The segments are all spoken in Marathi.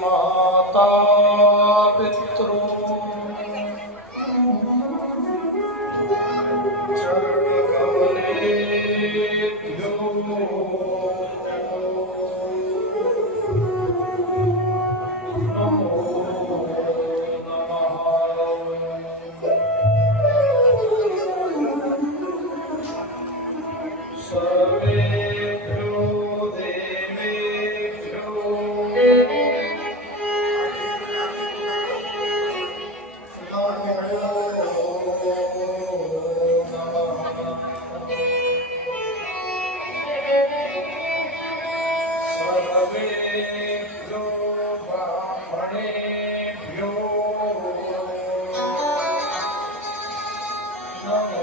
माता पितृ चरण कमलेभ्यो नमो नमः। सर्वेभ्यो देवेभ्यो सर्वेभ्यो ब्राह्मणेभ्यो नमो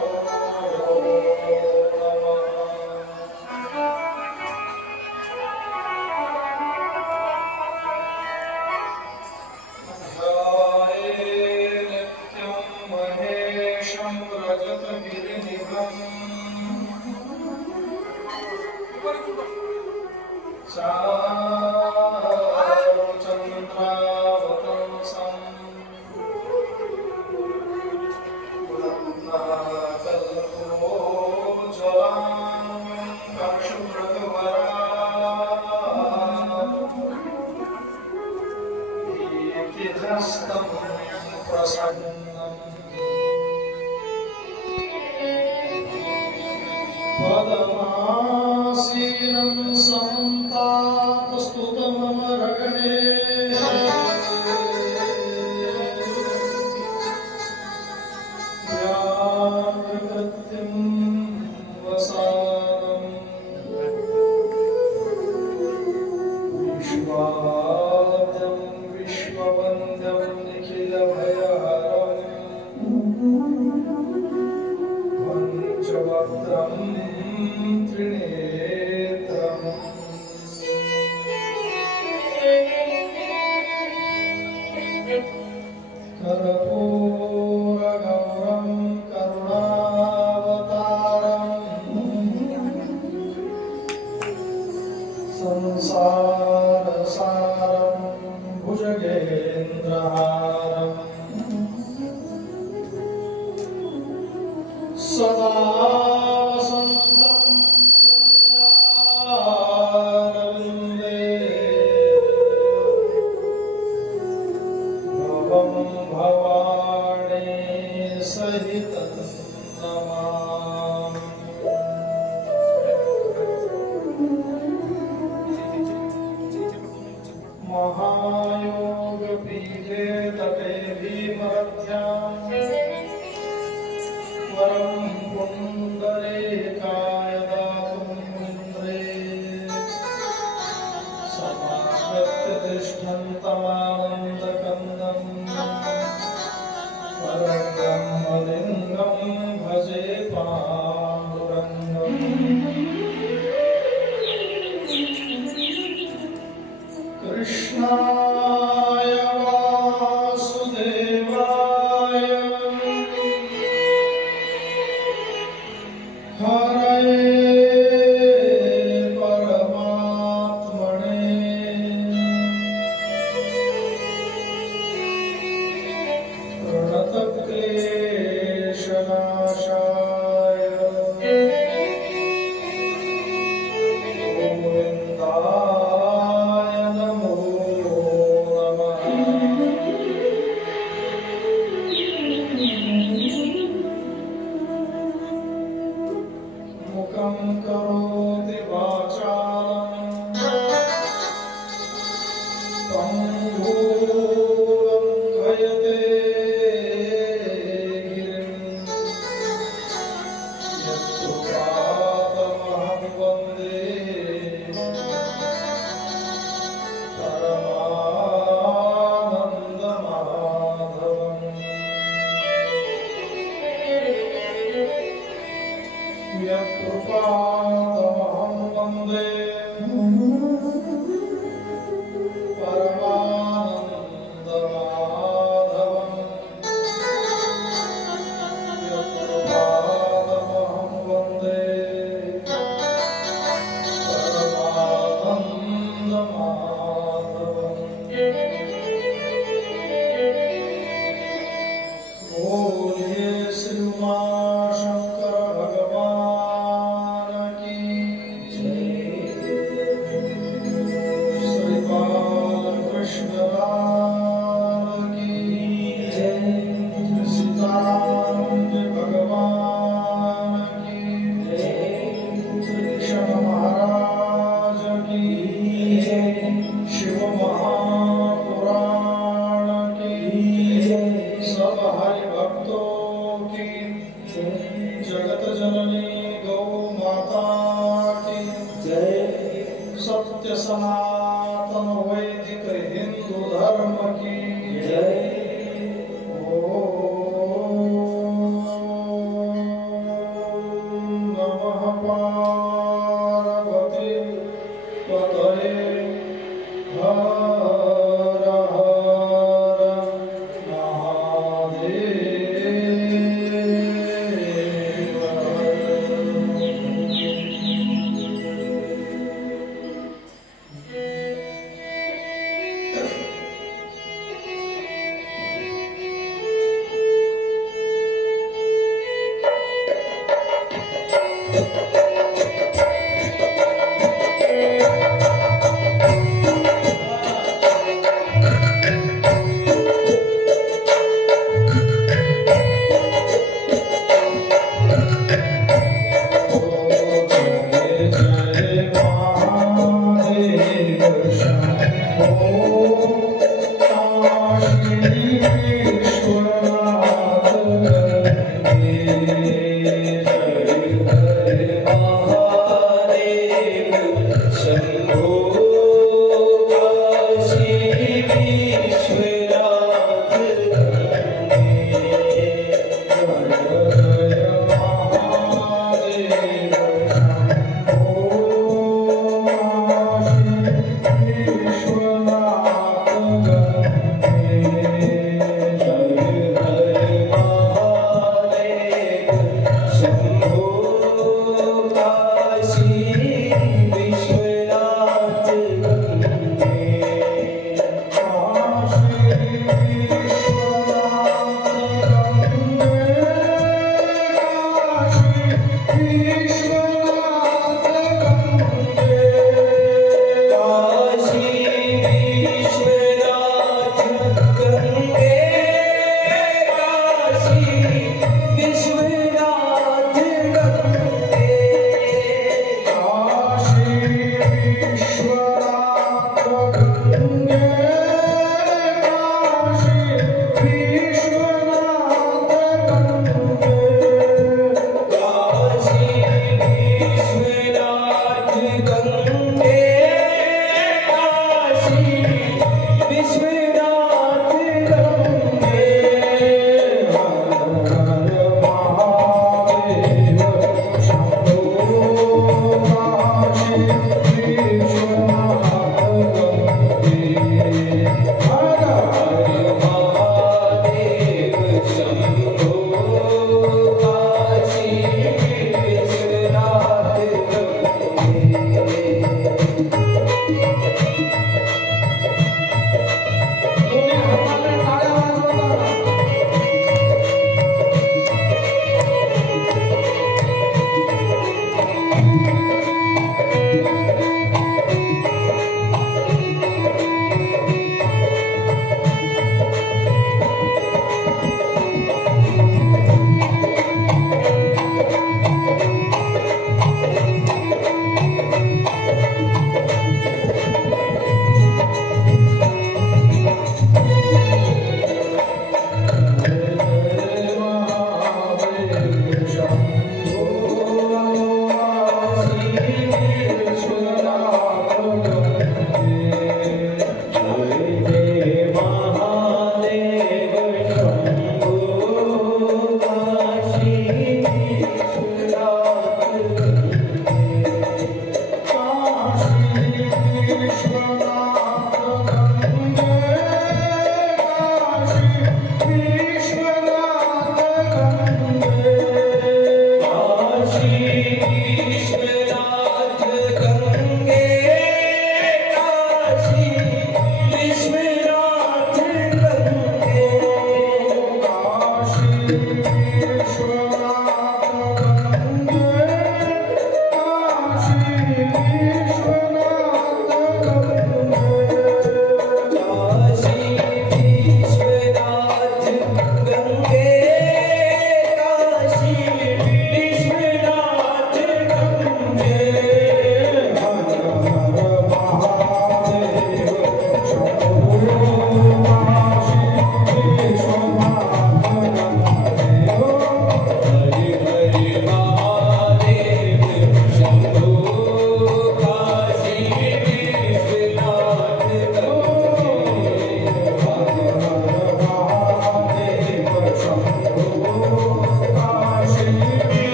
पदमासीनं समन्तातस्तुतममरगणे व्याकृतिं वसानं विश्वाद्यं विश्ववन्द्यं निखिलभयहरं पञ्चवक्त्रं त्रिनेत्रम् कर्पूरगौरं करुणावतारम् संसारसारं भुजगेन्द्रहारम् सदा महायोगपीठे तटे भीमरथ्यां वरं पुण्डरीकाय दातुमिन्द्रे समागत्य तिष्ठन्तमानन्दकन्दम् परब्रह्मलिङ्गं भजे पाण्डुरङ्गम् कृष्णाय वासुदेवाय हरये परमात्मने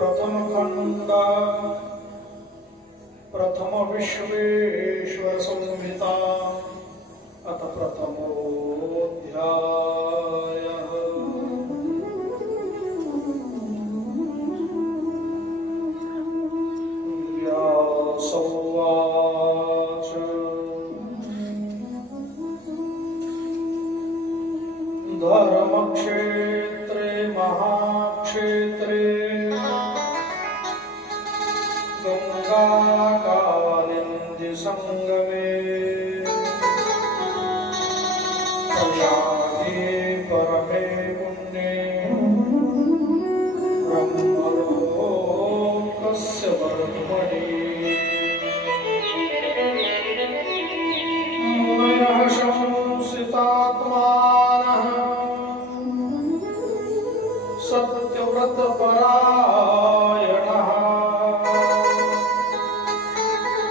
प्रथम खंड प्रथम विश्वेश्वर संहिता अथ प्रथमोऽध्याय। व्यास उवाच धर्मक्षेत्रे महाक्षेत्रे गंगाकालिंदी संगमे प्रयागे परमे पुण्ये ब्रह्मलोकस्य वर्त्मनि मुनयः शंसितात्मानः सत्यव्रतपरायणः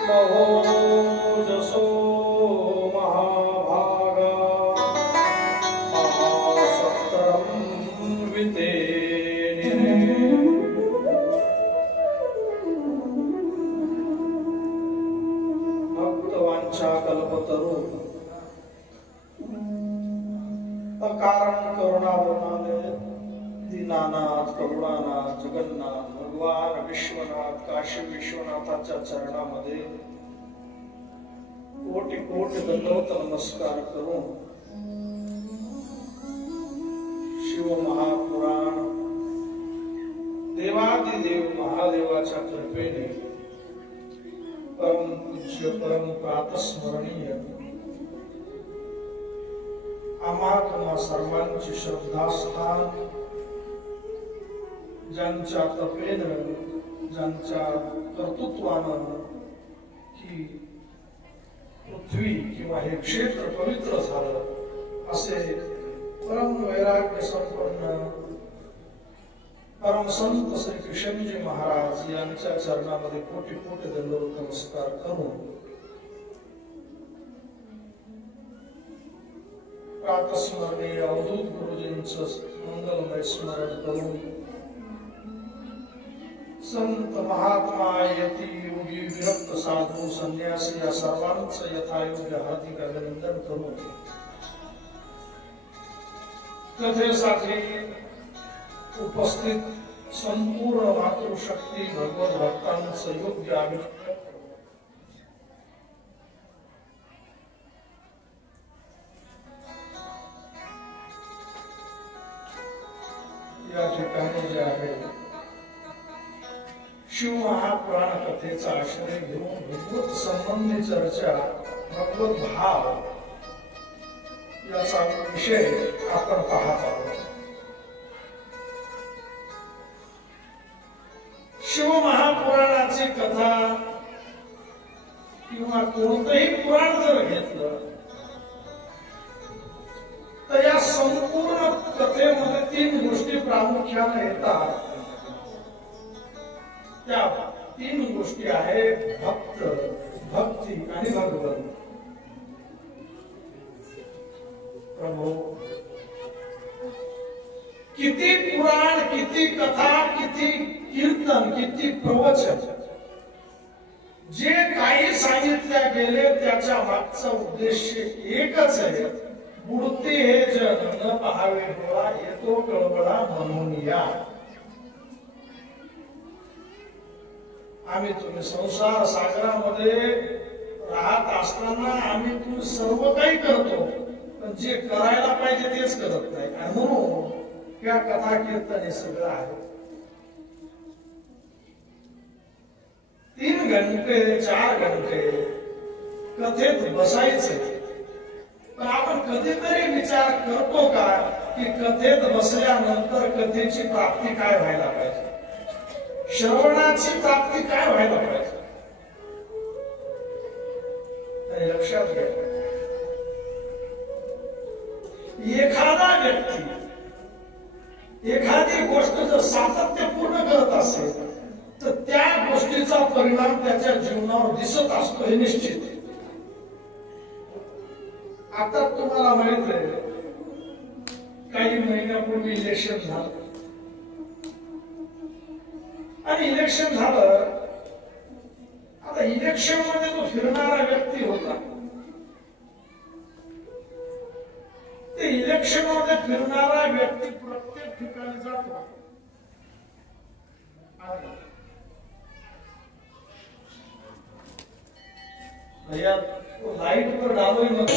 महोजसो महाभागा महासत्रं वितेनिरे। भक्तवांछा कल्पतरु अकारण करुणावनालय दीनानाथ करुणानाथ जगन्नाथ भगवान विश्वनाथ काशी विश्वनाथाच्या चरणामध्ये कोटी कोटी दंडवत नमस्कार करून शिव महापुराण देवादिदेव महादेवाच्या कृपेने परम पूज्य परम प्रातस्मरणीय आम्हा तुम्हा सर्वांची श्रद्धास्थान ज्यांच्या तपेनं ज्यांच्या कर्तृत्वानं ही पृथ्वी किंवा हे क्षेत्र पवित्र झालं असे परम वैराग्य संपन्न परम संत श्री कृष्णजी महाराज यांच्या चरणामध्ये कोटी कोटी दंडवत नमस्कार करून प्रातस्मरणीय अवधूत गुरुजींचं मंगलमय स्मरण करून संत महात्मा यती योगी विरक्त साधू संन्यासी या सर्वांचं यथायोग्य हार्दिक अभिनंदन करून कथेसाठी उपस्थित संपूर्ण मातृशक्ती भगवत भक्तांचं योग्य अभिनंदन। या ठिकाणी जे आहे शिव महापुराण कथेचा आश्रय घेऊन भगवत संबंधी चर्चा भगवत भाव याचा विषय आपण पाहत आहोत। शिव महापुराणाची कथा किंवा कोणतंही पुराण जर घेतलं तर या संपूर्ण कथेमध्ये 3 गोष्टी प्रामुख्याने येतात। त्या 3 गोष्टी आहेत भक्त भक्ती आणि भगवंत। प्रभू किती पुराण किती कथा किती कीर्तन किती प्रवचन जे काही सांगितल्या गेले त्याच्या मागचा उद्देश एकच आहे बुडते हे जग न पहावे डोळा येतो कळवळा म्हणून या। आम्ही तुम्ही संसार सागरामध्ये राहत असताना आम्ही तुम्ही सर्व काही करतो पण जे करायला पाहिजे तेच करत नाही आणि म्हणून या कथा कीर्तन हे सगळं आहे। 3 घंटे 4 घंटे कथेत बसायचे पण आपण कधीतरी विचार करतो का की कथेत बसल्यानंतर कथेची प्राप्ती काय व्हायला पाहिजे श्रवणाची प्राप्ती काय व्हायला पाहिजे लक्षात घ्या। एखादा व्यक्ती एखादी गोष्ट जर सातत्यपूर्ण करत असेल तर त्या गोष्टीचा परिणाम त्याच्या जीवनावर दिसत असतो हे निश्चित। आता तुम्हाला माहित आहे काही महिन्यापूर्वी इलेक्शन झालं आणि इलेक्शन झालं. आता इलेक्शन मध्ये जो फिरणारा व्यक्ती होता, ते इलेक्शन मध्ये फिरणारा व्यक्ती प्रत्येक ठिकाणी जातो. भैया लाइट पर डालो ही मत.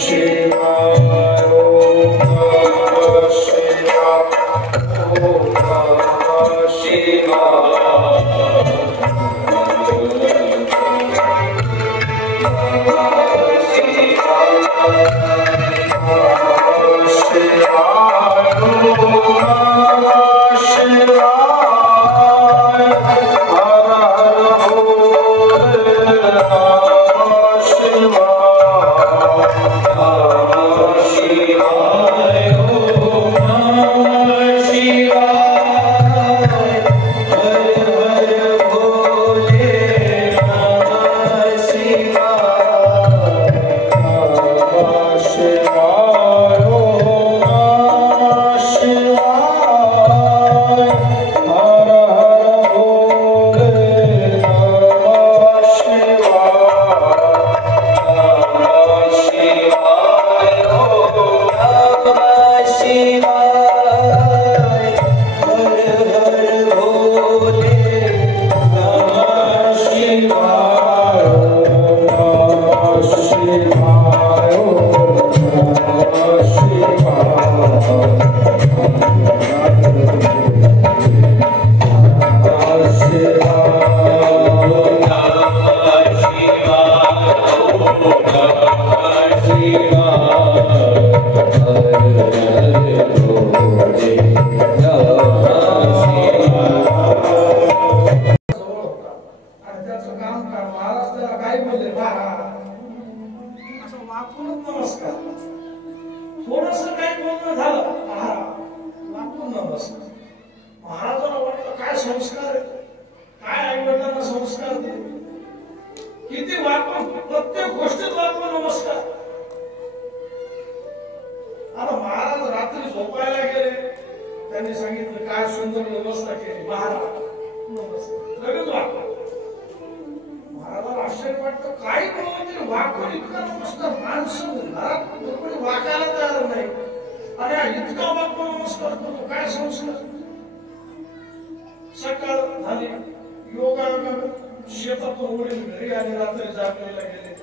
महाराजांना वाटलं काय संस्कार, काय आई वडिलांना संस्कार दिले, किती वाकून प्रत्येक गोष्टीत वाकून नमस्कार. आता महाराज रात्री झोपायला गेले, त्यांनी सांगितलं काय सुंदर व्यवस्था केली. महाराज नमस्कार लगेच वाकला. महाराजाला आश्चर्य वाटतं, काही बोलून वाकून इतका नमस्कार. माणसं घरात कोणी वाकायला तयार नाही आणि इतका वाकून नमस्कार करतो, काय संस्कार. सकाळ झाली, योगा शेतातून वडील घरी आले, रात्री जागरणीला गेले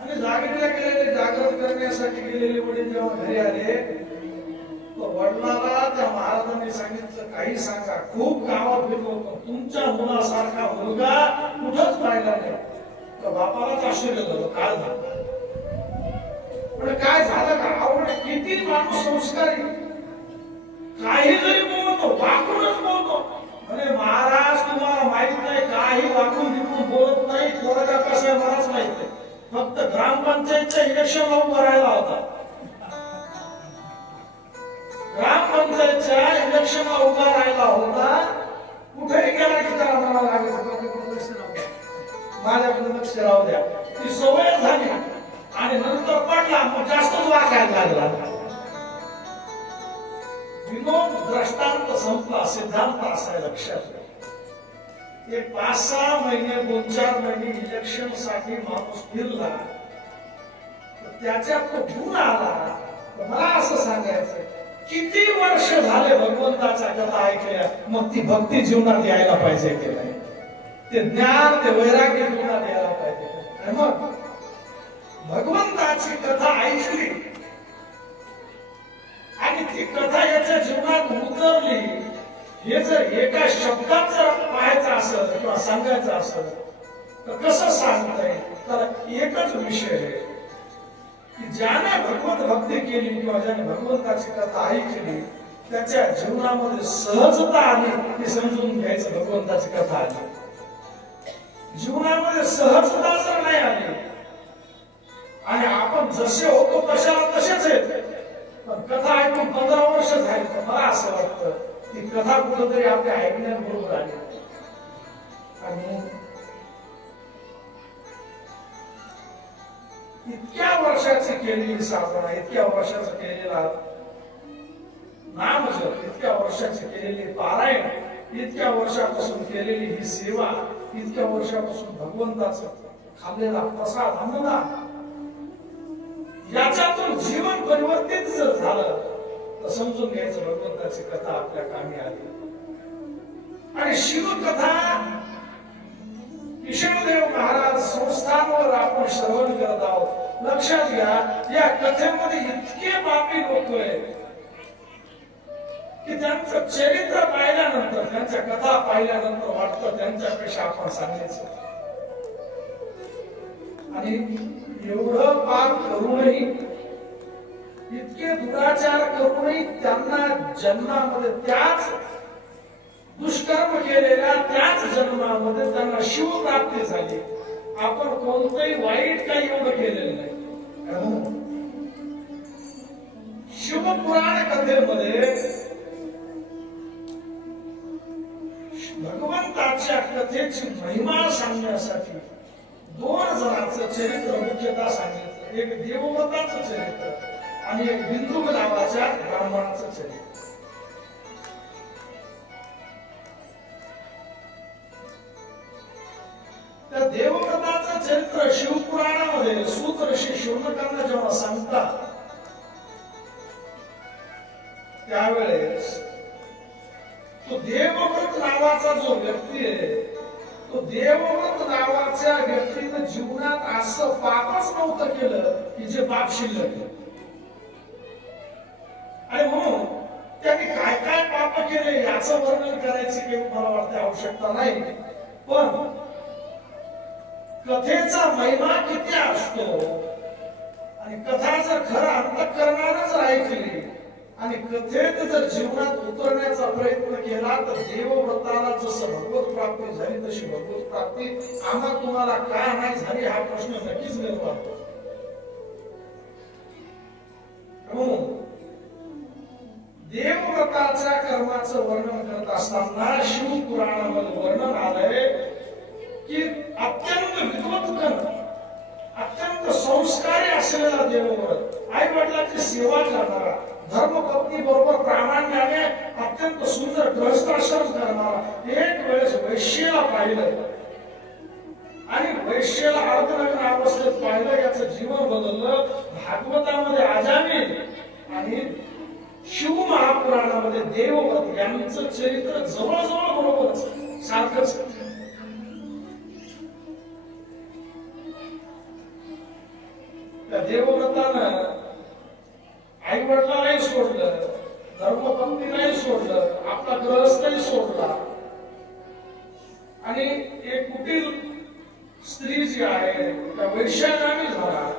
आणि जागरणीला गेलेले, जागरण करण्यासाठी गेलेले वडील जेव्हा घरी आले, वडिलांना त्या महाराजांनी सांगितलं काही सांगा, खूप गावात फिरलो होतो, तुमच्या मुलासारखा मुलगा कुठंच पाहिला नाही. तर बापालाच आश्चर्य झालं, काय झालं, पण काय झालं का. आवड किती माणूस संस्कारी, काही जरी बोलतो वाकूनच बोलतो. म्हणजे महाराज तुम्हाला माहित नाही, काही वाकून तिकून बोलत नाही. पोरगा कसं आहे मलाच माहित नाही. फक्त ग्रामपंचायतच्या इलेक्शनला उभा राहिला होता, ग्रामपंचायतच्या इलेक्शनला उभा राहिला होता. कुठेही गेला की त्याला मला लागायचं माझ्याकडे लक्ष राहू द्या. ती सवय झाली आणि नंतर पडला, मग जास्तच वाकायला लागला. विनोद दृष्टांत संपला, सिद्धांत असा लक्षात. एक 5-6 महिने 2-4 महिने इलेक्शन साठी माणूस फिरला, त्याच्यात तो गुण आला. मला असं सांगायचं, किती वर्ष झाले भगवंताच्या कथा ऐकल्या, मग ती भक्ती जीवनात यायला पाहिजे की नाही, ते ज्ञान ते वैराग्य जीवनात यायला पाहिजे. आणि मग भगवंताची कथा ऐकली आणि ती कथा याच्या जीवनात उतरली, हे जर एका शब्दात जर पाहायचं असेल किंवा सांगायचं असेल तर कसं सांगता येईल. तर एकच विषय आहे की ज्याने भगवत भक्ती केली किंवा ज्याने भगवंताची कथा ऐकली, त्याच्या जीवनामध्ये सहजता आली, ते समजून घ्यायचं भगवंताची कथा आली. जीवनामध्ये सहजता जर नाही आली आणि आपण जसे होतो तशाला तसेच आहेत, पण कथा ऐकून 15 वर्ष झाली, तर मला असं वाटतं ती कथा कुठंतरी आपल्या ऐकण्याबरोबर आली. आणि इतक्या वर्षाची केलेली साधना, इतक्या वर्षाचा केलेला नामजप, इतक्या वर्षाची केलेली पारायण इतक्या वर्षापासून केलेली ही सेवा, इतक्या वर्षापासून भगवंताचा खाल्लेला प्रसाद अन्नदान, याच्यातून जीवन परिवर्तित जर झालं तर समजून घ्यायचं भगवंताची कथा आपल्या कामी आली. आणि शिवकथा विष्णुदेव महाराज संस्थांवर आपण श्रवण करत आहोत. लक्षात घ्या, या कथेमध्ये इतके पापी लोक आहेत की त्यांचं चरित्र पाहिल्यानंतर, त्यांच्या कथा पाहिल्यानंतर वाटतं त्यांच्यापेक्षा आपण सांगायचं. आणि एवढं पाप करूनही, इतके दुराचार करूनही त्यांना जन्मामध्ये, त्याच दुष्कर्म केलेल्या त्याच जन्मामध्ये त्यांना शिवप्राप्ती झाली. आपण कोणतंही वाईट काही एवढं केलेलं नाही. शिवपुराण कथेमध्ये भगवंताच्या कथेची महिमा सांगण्यासाठी दोन जणांचं चरित्र मुख्यतः सांगितलं. एक देवव्रताचं चरित्र आणि एक बिंदुक नावाच्या ब्राह्मणाचं चरित्र. त्या देवव्रताचं चरित्र शिवपुराणामध्ये सूत ऋषी शौनकांना जेव्हा सांगतात त्यावेळेस तो देवव्रत नावाचा जो व्यक्ती आहे, तो देवव्रत नावाच्या व्यक्तीनं जीवनात असं पापच नव्हतं केलं की जे पाप शिल्लक. आणि म्हणून त्यांनी काय काय पाप केले याचं वर्णन करायची काही मला वाटते आवश्यकता नाही. पण कथेचा महिमा किती असतो, आणि कथा जर खरं अंतःकरणानं जर ऐकली आणि कथेत जर जीवनात उतरण्याचा प्रयत्न केला तर देवव्रताला जसं भगवत प्राप्ती झाली तशी भगवत प्राप्ती आम्हा तुम्हाला का नाही झाली हा प्रश्न नक्कीच निर्माण होतो. देवव्रताच्या कर्माचं वर्णन करत असताना शिवपुराणामध्ये वर्णन आलंय की अत्यंत विद्वत्कन, अत्यंत संस्कारी असलेला देवव्रत, आई वडिलांची सेवा करणारा, धर्मपत्नी बरोबर प्रामाण्याने अत्यंत सुंदर गृहस्थाश्रम करणारा, एक वेळेस वैश्येला पाहिलं आणि वैश्येला अर्धनग्न अवस्थेत पाहिलं, याचं जीवन बदललं. भागवतामध्ये आजामी आणि शिव महापुराणामध्ये देवव्रत यांचं चरित्र जवळजवळ बरोबरच, सारखंच. त्या देवव्रतानं आई वडिलांनाही सोडलं, धर्मपत्नीलाही सोडलं, आपला गृहस्थही सोडला आणि एक कुटील स्त्री जी आहे त्या वैश्यागामी झाला.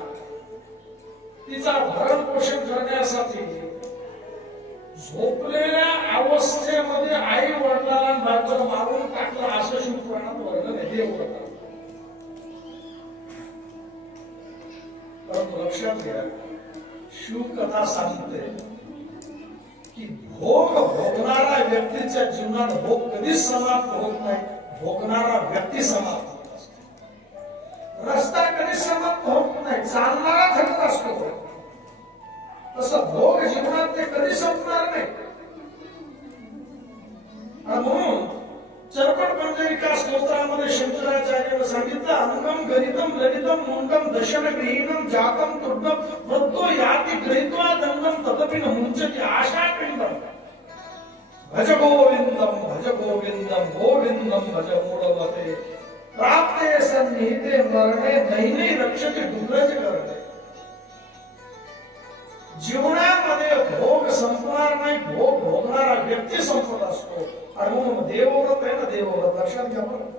तिचा भरण पोषण करण्यासाठी झोपलेल्या अवस्थेमध्ये आई वडिलांना बाजूला मारून टाकलं, असं शिवपुराणात वर्णन आहे देवव्रताचं. परंतु लक्षात घ्या, शिवकथा सांगते की भोग भोगणारा व्यक्तीच्या जीवनात भोग कधीच समाप्त होत नाही, भोगणारा व्यक्ती समाप्त होत असतो. रस्ता कधीच समाप्त होत नाही, चालणारा थकत असतो. तसं भोग जीवनात ते कधी संपणार नाही. म्हणून चरपट पंजरिका स्तोत्रामध्ये शंकराचार्याने सांगितलं, अंगम गणितम ललितम मुंडम दशन गृहीणम जातम तुर्णम वृद्धो याति गृहीत्वा दंडम तदपि न मुंचति आशापिंडम भज गोविंदम गोविंदम भज मूढमते प्राप्ते सन्निहिते मरणे नैने रक्षते दुग्रज करणे. जीवनामध्ये भोग संपणार नाही, भोग भोगणारा व्यक्ती संपत असतो. आणि म्हणून देवव्रत आहे ना, देवव्रत लक्षात घ्या बरं.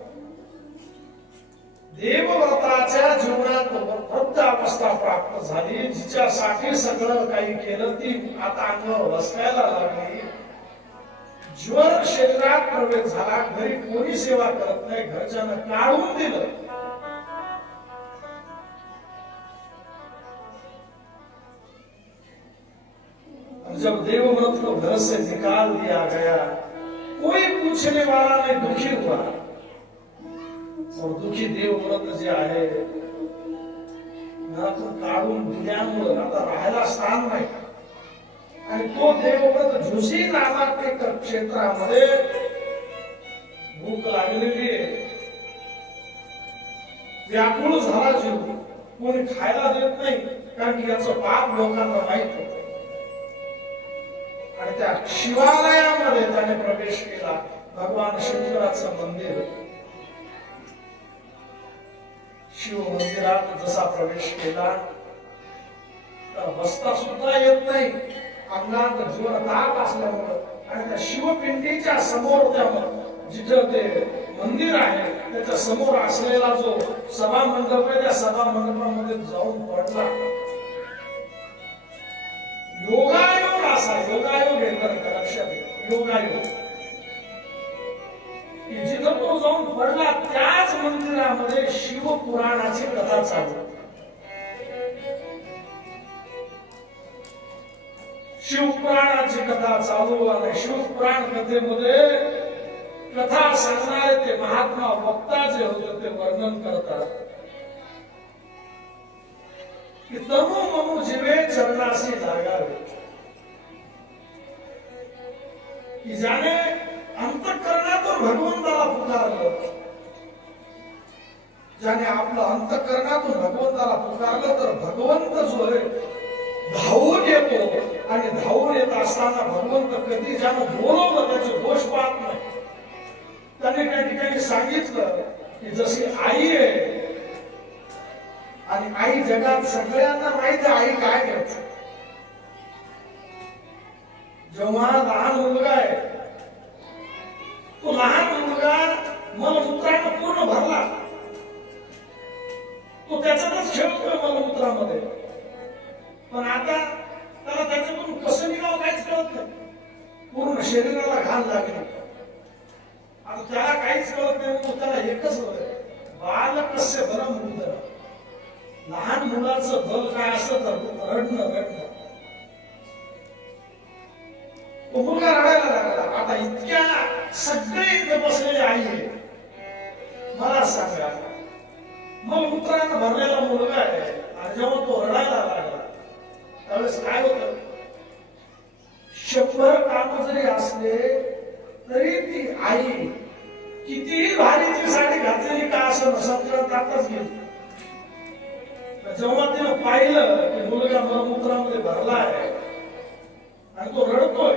देवव्रताच्या जीवनात वृद्ध अवस्था प्राप्त झाली, जिच्यासाठी सगळं काही केलं ती आता अंगावर बसकायला लागली. ज्वर शरीरात प्रवेश झाला, घरी कोणी सेवा करत नाही, घरच्यांना काढून दिलं. जब देवव्रत को घर से निकाल दिया गया, कोई पूछने वाला नहीं, दुखी हुआ. और दुखी देवव्रत जे आहे, घरातून काढून दिल्यामुळे आता राहायला स्थान नाही. आणि तो देवव्रत झुसी नावाच्या क्षेत्रामध्ये भूक लागलेली आहे, व्याकुळ झाला जीव, कोणी खायला देत नाही, कारण की याचं पाप लोकांना माहित होतं. आणि त्या शिवालयामध्ये त्याने प्रवेश केला. भगवान शंकराचं मंदिर, शिव मंदिरात जसा प्रवेश केला तर बसता सुद्धा येत नाही, अंगात जोर ताप असल्यामुळे. आणि त्या शिवपिंडीच्या समोर, त्या जिथं ते मंदिर आहे त्याच्या समोर असलेला जो सभा मंडप आहे, त्या सभा मंडपामध्ये जाऊन पडला. योगायोग असा, योगायोग आहे बरं, लक्षात घ्या, योगायोग. जिथं तो जाऊन पडला त्याच मंदिरामध्ये शिवपुराणाची कथा चालू. शिवपुराणाची कथा चालू. आणि शिवपुराण कथेमध्ये कथा सांगणारे ते महात्मा वक्ता जे होते ते वर्णन करतात की तनु मनु जीवे चरणासी लागावे, की ज्याने अंतःकरणातून भगवंताला पुकारलं, ज्याने आपलं अंतःकरणातून भगवंताला पुकारलं तर भगवंत जो आहे धावून येतो. आणि धावून येत असताना भगवंत कधी ज्यानं बोलवलं त्याचे दोष पाहत नाही. त्याने त्या ठिकाणी सांगितलं की जशी आई आहे, आणि आई जगात सगळ्यांना माहिती आहे आई काय करते. जेव्हा लहान मुलगा आहे, तो लहान मुलगा मलमूत्रानं पूर्ण भरला, तो त्याच्यातच खेळतोय मलमूत्रामध्ये. पण आता त्याला त्याच्यातून कसं निघावं काहीच कळत नाही, पूर्ण शरीराला घाण लागली. आता त्याला काहीच कळत नाही, मग त्याला एकच होतंय, बाल कस्य बरं मुलं. लहान मुलाचं बल काय असतं तर रडणं. तो मुलगा रडायला लागला. आता इतक्या सगळे इथे बसलेले आई आहे, मला सांगा, मग मूत्रानं भरलेला मुलगा आहे, आणि जेव्हा तो रडायला लागला त्यावेळेस काय होतं, 100 काम जरी असले तरी ती आई कितीही भारीची साडी घातलेली का असं संक्रांतातच गेली. जेव्हा तिनं पाहिलं की मुलगा मलमूत्रामध्ये भरला आहे आणि तो रडतोय,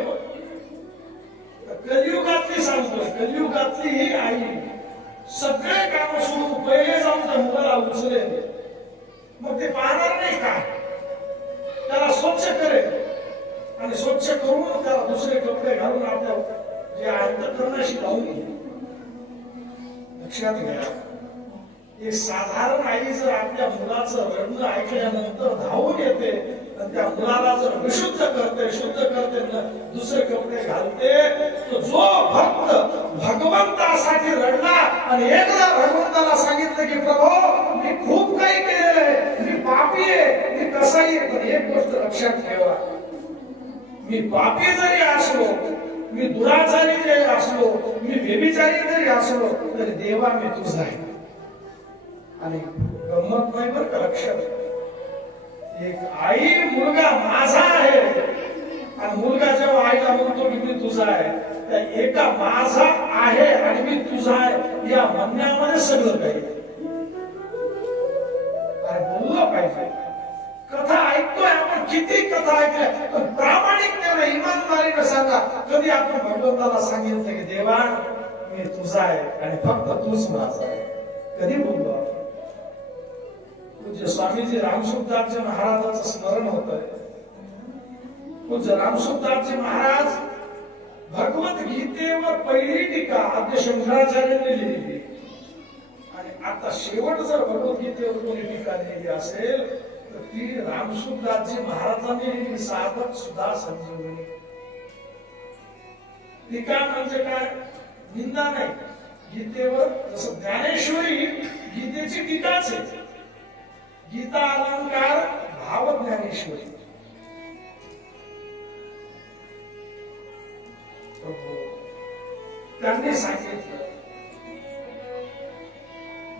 कलियुगातली सांगतोय, कलियुगातली ही आई सगळे काम सोडून पहिले जाऊन त्या मुलाला उचलेल. मग ते पाहणार नाही का, त्याला स्वच्छ करेल, आणि स्वच्छ करून त्याला दुसरे कपडे घालून आपल्या जे अंतःकरणाशी लावून घेईल. लक्षात घ्या, एक साधारण आई जर आपल्या मुलाचं रडणं ऐकल्यानंतर धावून येते आणि त्या मुलाला जर विशुद्ध करते, शुद्ध करते, दुसरे कपडे घालते, तो जो भक्त भगवंतासाठी रडला आणि एकदा भगवंताला सांगितलं की प्रभू मी खूप काही केलेलं आहे, मी पापी आहे, मी कसाही आहे, पण एक गोष्ट लक्षात ठेवा, मी पापी जरी असलो, मी दुराचारी जरी असलो, मी व्यभिचारी जरी असलो, तरी देवा मी तुझा आहे. आणि गंमत नाही बरं का, लक्षात, एक आई मुलगा माझा आहे, आणि मुलगा जेव्हा आईला म्हणतो की मी तुझा आहे, त्या एका माझा आहे आणि मी तुझा आहे या म्हणण्यामध्ये सगळं काही. अरे बोललं पाहिजे, कथा ऐकतोय आपण, किती कथा ऐकल्या, पण प्रामाणिकतेने इमानदारीने सांगा, कधी आपण भगवंताला सांगितलं की देवा मी तुझा आहे आणि फक्त तूच माझा आहे, कधी बोललो आपण? पूज्य स्वामीजी रामसुखदासजी महाराजांचं स्मरण होत आहे. पूज्य रामसुखदासजी महाराज भगवद्गीतेवर पहिली टीका आद्य शंकराचार्यांनी लिहिली, आणि आता शेवट जर भगवद्गीतेवर कोणी टीका लिहिली असेल तर ती रामसुखदासजी महाराजांनी लिहिली, साधक सुधा संजीवनी. टीका म्हणजे काय, निंदा नाही. गीतेवर जसं ज्ञानेश्वरी गीतेची टीकाच आहे, गीता अलंकार भाव ज्ञानेश्वरी. त्यांनी सांगितलं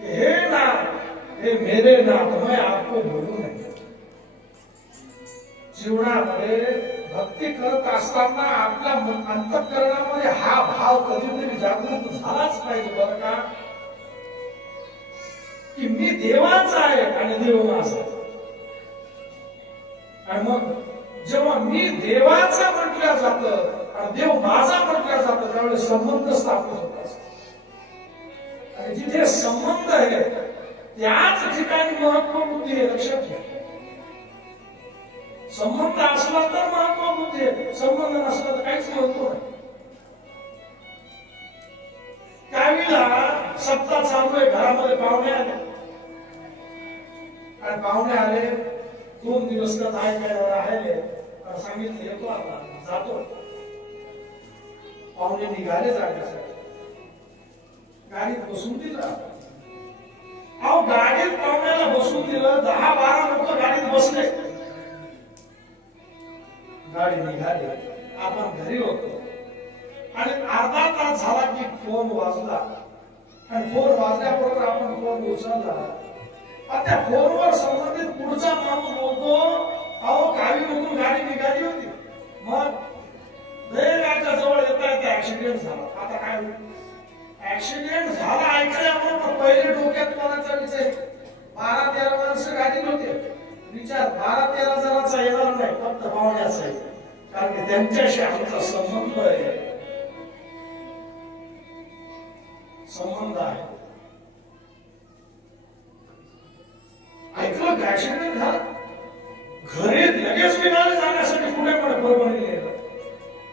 हे नाथ, हे मेरे नाथ, मैं आपको बोलू नहीं. जीवनामध्ये भक्ती करत असताना आपल्या अंतःकरणामध्ये हा भाव कधीतरी जागृत झालाच पाहिजे बरं का, की मी देवाचा आहे आणि देव माझा. आणि मग जेव्हा मी देवाचा म्हटल्या जातं आणि देव माझा म्हटल्या जातं त्यावेळेस संबंध स्थापित होतात. आणि जिथे संबंध आहे त्याच ठिकाणी महत्व बुद्धी आहे. लक्षात घ्या, संबंध असला तर महत्व बुद्धी आहे, संबंध नसला तर काहीच महत्व नाही. त्यावेळेला सप्ताह चालू आहे, घरामध्ये पाहुणे आले आणि पाहुणे आले 2 दिवस का ऐकायला राहिले आणि सांगितलं येतो आता जातो. पाहुणे निघाले जाण्यासाठी, गाडीत बसून दिलं. अहो गाडीत पाहुण्याला बसून दिलं, 10-12 लोक गाडीत बसले, गाडी निघाली, आपण घरी होतो आणि अर्धा तास झाला की फोन वाजला आणि फोन वाजल्याबरोबर आपण फोन उचलला. त्या फोनवर संबंधित पुढचा माणूस बोलतो, अहो कावीमधून गाडी निघाली होती, मग दहेगाच्या जवळ येता येता ऍक्सिडेंट झाला. आता काय ऍक्सिडेंट झाला ऐकल्याबरोबर पहिले डोक्यात कोणाचा विचार, 12-13 माणसं गाडीत होते, विचार 12-13 जणांचा येणार नाही, फक्त पाहुण्याचा आहे, कारण की त्यांच्याशी आमचा संबंध आहे, संबंध आहे. ऐकलं की ऍक्सिडेंट झाला, घरी लगेच निघाले जाण्यासाठी कुठे पण परभणीला गेलं.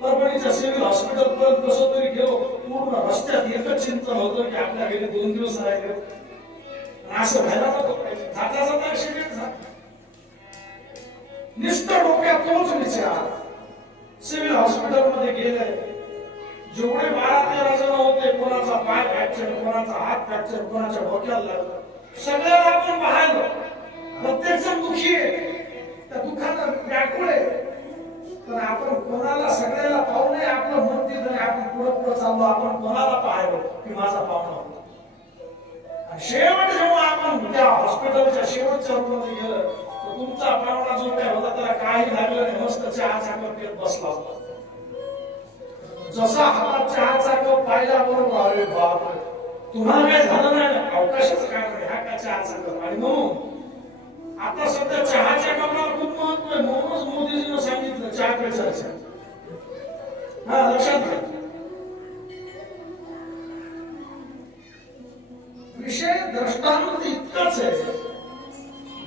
परभणीच्या सिव्हिल हॉस्पिटल पर्यंत कसं तरी गेलो, पूर्ण रस्त्यात एकच चिंतन होतं की आपल्या घरी 2 दिवस राहिले, असं व्हायला नको पाहिजे. जाता जाता ऍक्सिडेंट झाला, नुसतं डोक्यात तोच विचार. सिव्हिल हॉस्पिटल मध्ये गेले, जेवढे 12-13 जण होते, कोणाचा पाय फ्रॅक्चर, कोणाचा हात फ्रॅक्चर, कोणाच्या डोक्याला लागलं, सगळ्याला आपण पाहिलं. प्रत्येक जण दुःखी आहे, त्या दुःखाला व्याकुळ आहे, पण आपण कोणाला सगळ्याला पाहू नये. आपलं मन तिथं नाही, आपण पुढे चाललो, आपण कोणाला पाहायलो की माझा पाहुणा होता. शेवट जेव्हा आपण त्या हॉस्पिटलच्या शेवटच्या रूममध्ये गेलं तर तुमचा पाहुणा जो काय होता त्याला काही लागलं नाही, मस्त चहाचा कप घेत बसला होता. जसा हातात चहाचा कप पाहिला बरोबर, अरे बापरे तुम्हाला काय झालं नाही, अवकाशाचं काय नाही, हा का चहाचा कप. आणि म्हणून आता सध्या चहाच्या कपाला खूप महत्व आहे, म्हणूनच मोदीजीनं सांगितलं चहा पे चर्चा. हा लक्षात घ्या, विषय दृष्टांत इतकंच आहे.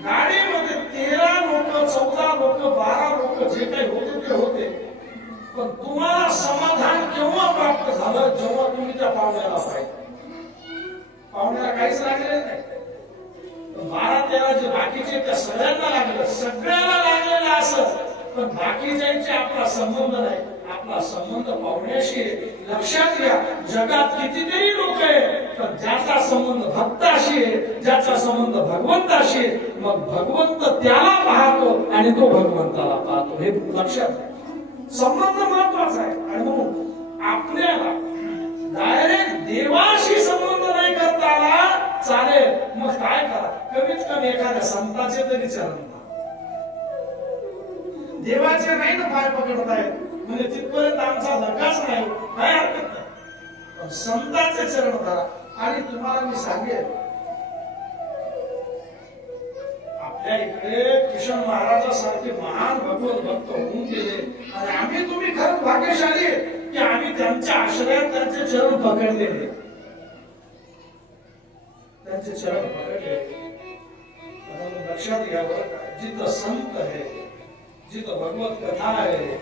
गाडीमध्ये 13 लोक, 14 लोक, 12 लोक जे काही होते ते होते, पण तुम्हाला समाधान केव्हा प्राप्त झालं, जेव्हा तुम्ही त्या पाहुण्याला पाहिजे. पाहुण्याला काहीच लागलेलं नाही, 12-13 जे बाकीचे त्या सगळ्यांना लागलं, सगळ्याला लागलेलं असं, पण बाकीच्यांचे आपला संबंध नाही. आपला संबंध पाहुण्याशी. लक्षात घ्या, जगात कितीतरी लोक आहेत, पण ज्याचा संबंध भक्ताशी आहे, ज्याचा संबंध भगवंताशी आहे, मग भगवंत त्याला पाहतो आणि तो भगवंताला पाहतो. हे लक्षात घ्या, संबंध महत्वाचा आहे. आणि म्हणून आपल्याला डायरेक्ट देवाशी संबंध नाही करता आला चालेल, मग काय करा, कमीत कमी एखाद्या संताचे तरी चरण. देवाचे नाही ना पाय पकडतायत म्हणजे तिथपर्यंत आमचा धक्काच नाही, काय हरकत नाही, पण संतांचे चरण धरा. आणि तुम्हाला मी सांगेन, आपल्या इकडे किशन महाराजासारखे महान भगवत भक्त होऊन गेले आणि आम्ही तुम्ही खरंच भाग्यशाली की आम्ही त्यांच्या आश्रयात त्यांचे चरण पकडलेले, त्यांचे चरण पकडले. लक्षात घ्यावं, जिथं संत आहे, जिथं भगवत कथा आहे,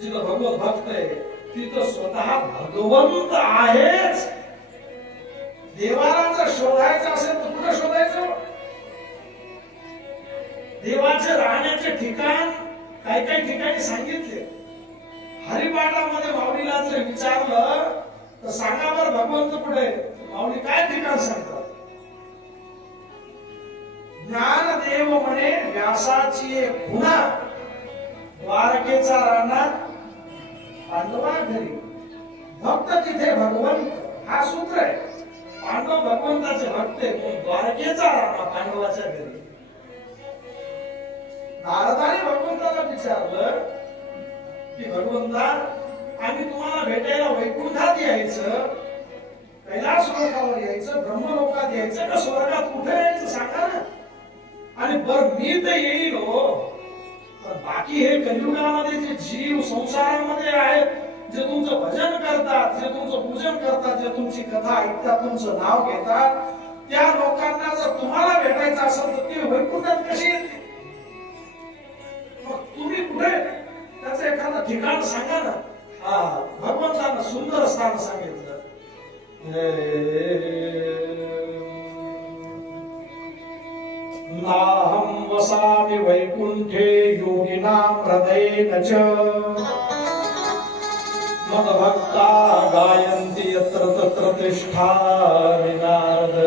जिथं भगवत भक्त आहे, तिथं स्वतः भगवंत आहेच. देवाला जर शोधायचं असेल तर कुठं शोधायचं? देवाचे राहण्याचे ठिकाण काही ठिकाणी सांगितले. हरिपाठामध्ये माऊलीला जर विचारलं तर सांगा बरं भगवंत कुठे, माऊली काय ठिकाण सांगतात? ज्ञानदेव म्हणे व्यासाची खुणा, द्वारकेचा राणा पांडवा घरी, भक्त तिथे भगवंत. हा सूत्र आहे. पांडव भगवंताचे भक्त आहे, द्वारकेचा राणा पांडवाच्या घरी. नारदाने भगवंताला विचारलं की भगवंता, आम्ही तुम्हाला भेटायला वैकुंठात यायचं, कैलास लोकावर यायचं, ब्रह्मलोकात यायचं का स्वर्गात कुठे यायचं सांगा ना. आणि बर मी तर येईल हो, पण बाकी हे कलियुगामध्ये जे जीव संसारामध्ये आहेत, जे तुमचं भजन करतात, जे तुमचं पूजन करतात, जे तुमची कथा ऐकतात, तुमचं नाव घेतात, त्या लोकांना जर तुम्हाला भेटायचं असेल तर ते वैकुंठात कशी येते? मग तुम्ही कुठे? त्याचं एखादं ठिकाण सांगा ना. भगवंतांना सुंदर स्थान सांगितलं. नाहं वसामि वैकुंठे योगिनां हृदयेन च मद्भक्ता गायन्ति यत्र तत्र तिष्ठामि नारद.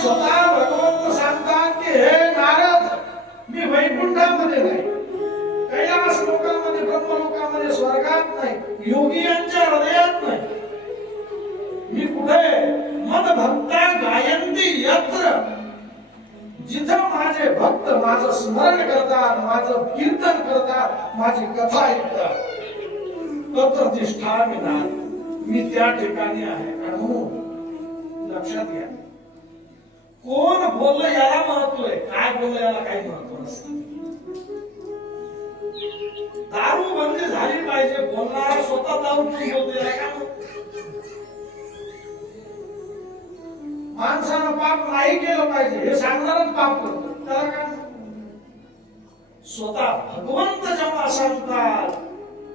स्वतः भगवंत सांगतात की हे नारद, मी वैकुंठामध्ये नाही, कैलास लोकांमध्ये, ब्रह्मलोकामध्ये, स्वर्गात नाही, योगियांच्या हृदयात नाही. मी कुठे? मद्भक्ता गायन्ति यत्र, जिथं माझे भक्त माझं स्मरण करतात, माझं कीर्तन करतात, माझी कथा ऐकतात, तत्र तिष्ठामि नारद, मी त्या ठिकाणी आहे. म्हणून लक्षात घ्या, कोण बोललं याला महत्व आहे, काय बोललं याला काही महत्व नसतं. दारू बंदी झाली पाहिजे, बोलणारा स्वतः दारू पिऊन बोलतो याला काय? माणसानं पाप नाही केलं पाहिजे हे सांगणारच पाप करतो, त्याला काय? स्वतः भगवंत जेव्हा सांगतात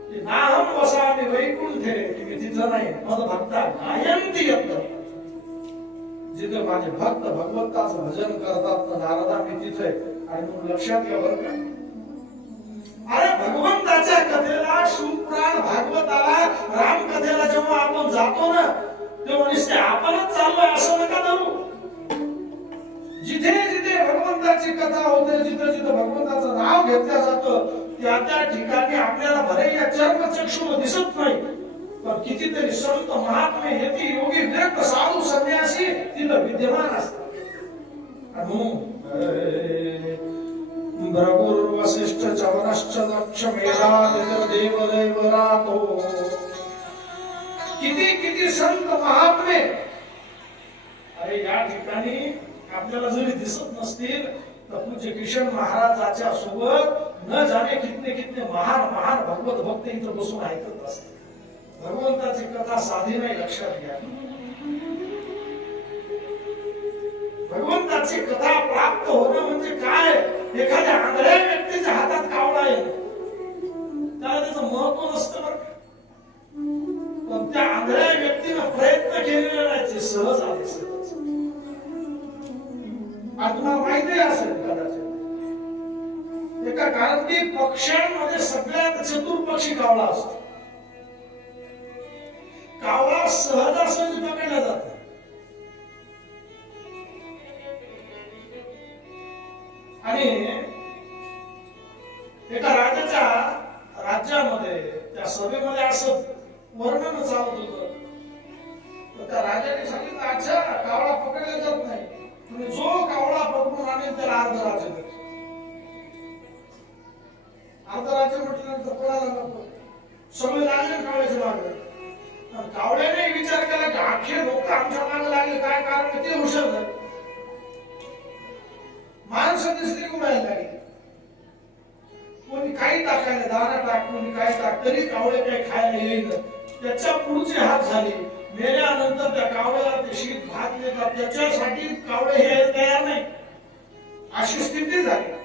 की नाहं वसामि वैकुंठे, की मी तिथं नाही, मद्भक्ता गायन्ति यत्र, जिथे माझे भक्त भगवंताचं भजन करतात ना नारदा, मी तिथे. आणि मग लक्षात घ्या बरं का, अरे भगवंताच्या कथेला, शिवपुराण भागवताला, रामकथेला जेव्हा आपण जातो ना, तेव्हा नुसते आपणच चाललोय असं नका धरू. जिथे जिथे भगवंताची कथा होते, जिथे जिथे भगवंताचं नाव घेतलं जातं, त्या त्या ठिकाणी आपल्याला भले या चर्मचक्षुला दिसत नाही, पण कितीतरी संत महात्मे, यती, योगी, व्यक्त, साधू, संन्यासी तिथं विद्यमान असतात. भृगुर्वसिष्ठ चवनश्च दक्ष मेधातिथिर् देवदेवरातो. किती किती संत महात्मे अरे या ठिकाणी आपल्याला जरी दिसत नसतील तर पूज्य किशन महाराजाच्या सोबत न जाणे कितने कितने महान महान भगवत भक्त इथं बसून ऐकत असतात. भगवंताची कथा साधी नाही, लक्षात घ्या. भगवंताची कथा प्राप्त होणं म्हणजे काय? एखाद्या आंधळ्या व्यक्तीच्या हातात कावळा आहे, त्याला त्याचं महत्व नसतं बरं, पण त्या आंधळ्या व्यक्तीनं प्रयत्न केलेले नाही, ते सहज आले, सहज. आणि तुम्हाला माहिती असेल कदाचित एका काळात पक्ष्यांमध्ये सगळ्यात चतुर पक्षी कावळा असतो. कावळा सहजासहजी पकडला जातो. आणि एका राजाच्या राज्यामध्ये त्या सभेमध्ये असं वर्णन चालत होतं. तर त्या राजाने सांगितलं, अच्छा कावळा पकडला जात नाही, म्हणजे जो कावळा पकडून आणेल त्याला अर्ध राज्य देतो. अर्ध राज्य म्हटल्यानंतर कोणाला नको, सगळे लागले कावळ्याच्या मागे. कावळ्याने विचार केला की अख्खे लोक आमच्या मागे लागले, काय कारण? ते हुशार झाले, माणसं दिसली उडायला लागली. कोणी काही टाकायला, दाना टाक, कोणी काय टाक, तरी कावळे काही खायला येईल. त्याच्या पुढची हात झाली, मेल्यानंतर त्या कावळ्याला ते शीत भात देतात, त्याच्यासाठी कावळे हे तयार नाही, अशी स्थिती झाली.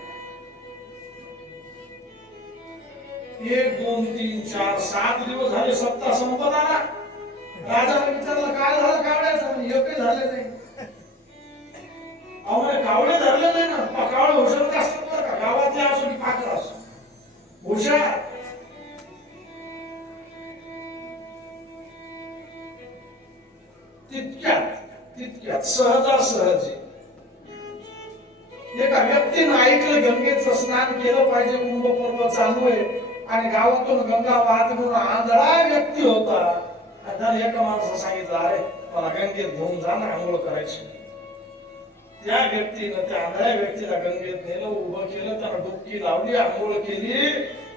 1 2 3 4 7 दिवस झाले, सत्ता संपत आला. राजाला विचारलं काय झालं कावळ्याचं? एकही झाले नाही. अहो कावळे धरले नाही ना, कावळे हुशार असतात बरं का, गावातले असो की पाखर असो, हुशार. तितक्यात सहजासहजी एका व्यक्तीनं ऐकलं गंगेचं स्नान केलं पाहिजे, कुंभपर्व चालू आहे आणि गावातून गंगा वाहत म्हणून आंधळा व्यक्ती होता. आणि एका माणसानं सांगितलं, अरे मला गंगेत घेऊन जा ना, आंघोळ करायची. त्या व्यक्तीनं त्या आंधळ्या व्यक्तीला गंगेत नेलं, उभं केलं, त्याला डुबकी लावली, आंघोळ केली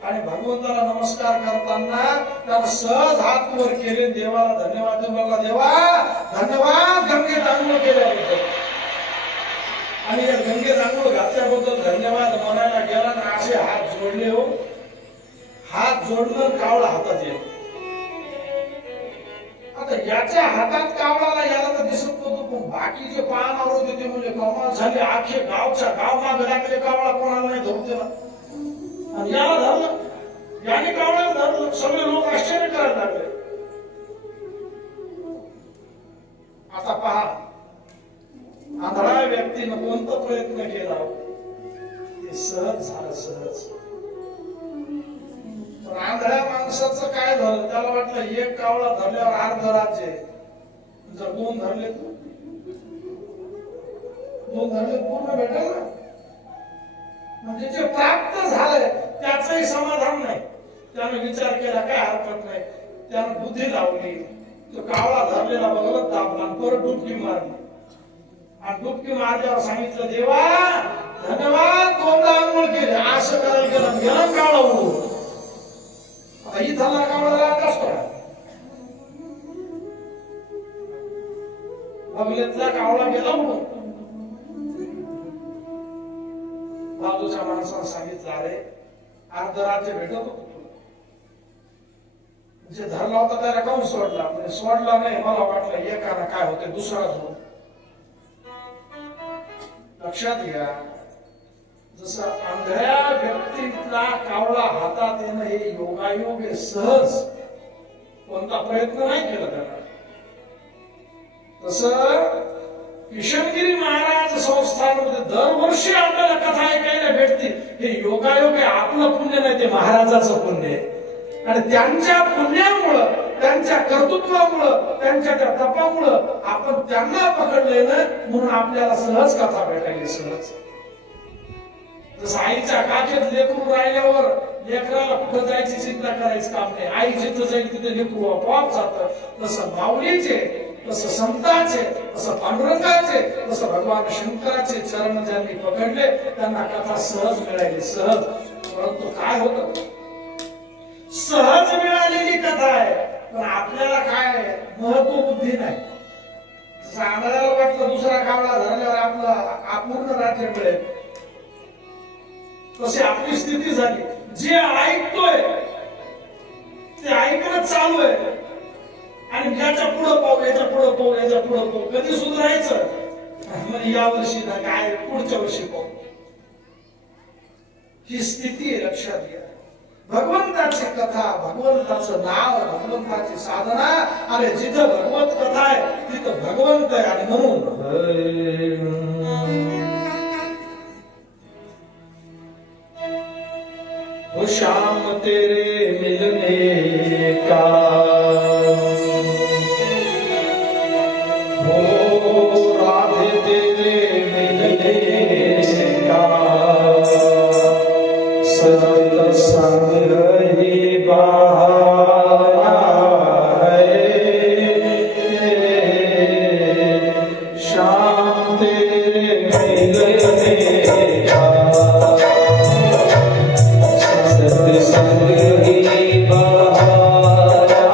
आणि भगवंताला नमस्कार करताना त्याला सहज हात वर केले, देवाला धन्यवाद देऊ लागला, देवा धन्यवाद गंगेत आंघोळ केल्याबद्दल आणि या गंगेत आंघोळ घातल्याबद्दल धन्यवाद म्हणायला गेला ना असे हात जोडले हो. हात जोडलं कावळा हातात येईल. आता याच्या हातात कावळाला याला तर दिसत नव्हतं, पण बाकीचे पाहणार होते ते म्हणजे कमाल झाली. आखे गावच्या गाव मागे लागले, कावळा कोणाला नाही धरून दिला आणि याला धरलं, याने कावळ्याला धरलं. सगळे लोक आश्चर्य करायला लागले. आता पहा, आंधळा व्यक्तीनं कोणता प्रयत्न केला ते सहज झालं, सहज. पण आंधळ्या माणसाचं काय झालं, त्याला वाटलं एक कावळा धरल्यावर अर्ध राज्य, जर दोन धरले पूर्ण भेटेल ना. म्हणजे जे प्राप्त झालंय त्याचंही समाधान नाही. त्याने विचार केला काय हरकत नाही, त्यानं बुद्धी लावली, तो कावळा धरलेला बघत दाबला, परत डुबकी मारली आणि डुबकी मारल्यावर सांगितलं, देवा धन्यवाद दोनदा आंघोळ केली. असं करायला गेलं, गेला कावळा उडून. ही झाला कावळा असतो, बघलेतला कावळा गेला उडून. बाजूच्या माणसाला सांगितलं, अरे अर्ध राज्य भेटत होत, जे धरला होता त्याला काऊन सोडला? म्हणजे सोडला नाही, मला वाटलं एकानं काय होते दुसरा धरून. लक्षात घ्या, जसं आंधळ्या व्यक्तीला कावळा हातात येणं हे योगायोग आहे, सहज, कोणता प्रयत्न नाही केला त्याला. तसं किशनगिरी महाराज संस्थानमध्ये दरवर्षी आपल्याला कथा ऐकायला भेटते. हे योगायोग आहे, आपलं पुण्य नाही, ते महाराजाचं पुण्य आहे. आणि त्यांच्या पुण्यामुळं, त्यांच्या कर्तृत्वामुळं, त्यांच्या त्या तपामुळं आपण त्यांना पकडले ना, म्हणून आपल्याला सहज कथा भेटायली, सहज. जसं आईच्या काखेत लेकरू राहिल्यावर लेकराला कुठं जायची चिंता करायचं काम नाही, आई जिथं जाईल तिथे लेकरू आपोआप जातं. तसं माऊलीचे, तसं संतांचे, तसं पांडुरंगाचे, तसं भगवान शंकराचे चरण ज्यांनी पकडले त्यांना कथा सहज मिळाली, सहज. परंतु काय होतं, सहज मिळालेली कथा आहे, पण आपल्याला काय महत्व बुद्धी नाही. जसं आंधळ्याला वाटलं दुसरा कावळा धरल्यावर आपलं अपूर्ण राज्य मिळेल, तशी आपली स्थिती झाली. जे ऐकतोय ते ऐकणं चालू आहे आणि याच्या पुढं पाहू, याच्या पुढं पाहू, याच्या पुढं पाहू, कधी सुधारायचं म्हणजे या वर्षी ना काय पुढच्या वर्षी पाहू, ही स्थिती आहे. लक्षात घ्या, भगवंताची कथा, भगवंताचं नाव, भगवंताची साधना, अरे जिथं भगवत कथा आहे तिथं भगवंत आहे. आणि म्हणून ओ शाम तेरे मिलने का, ओ राधे तेरे मिलने का, सत्संग ही बहाना है, शाम तेरे मिलने का, सत्संग ही बहाना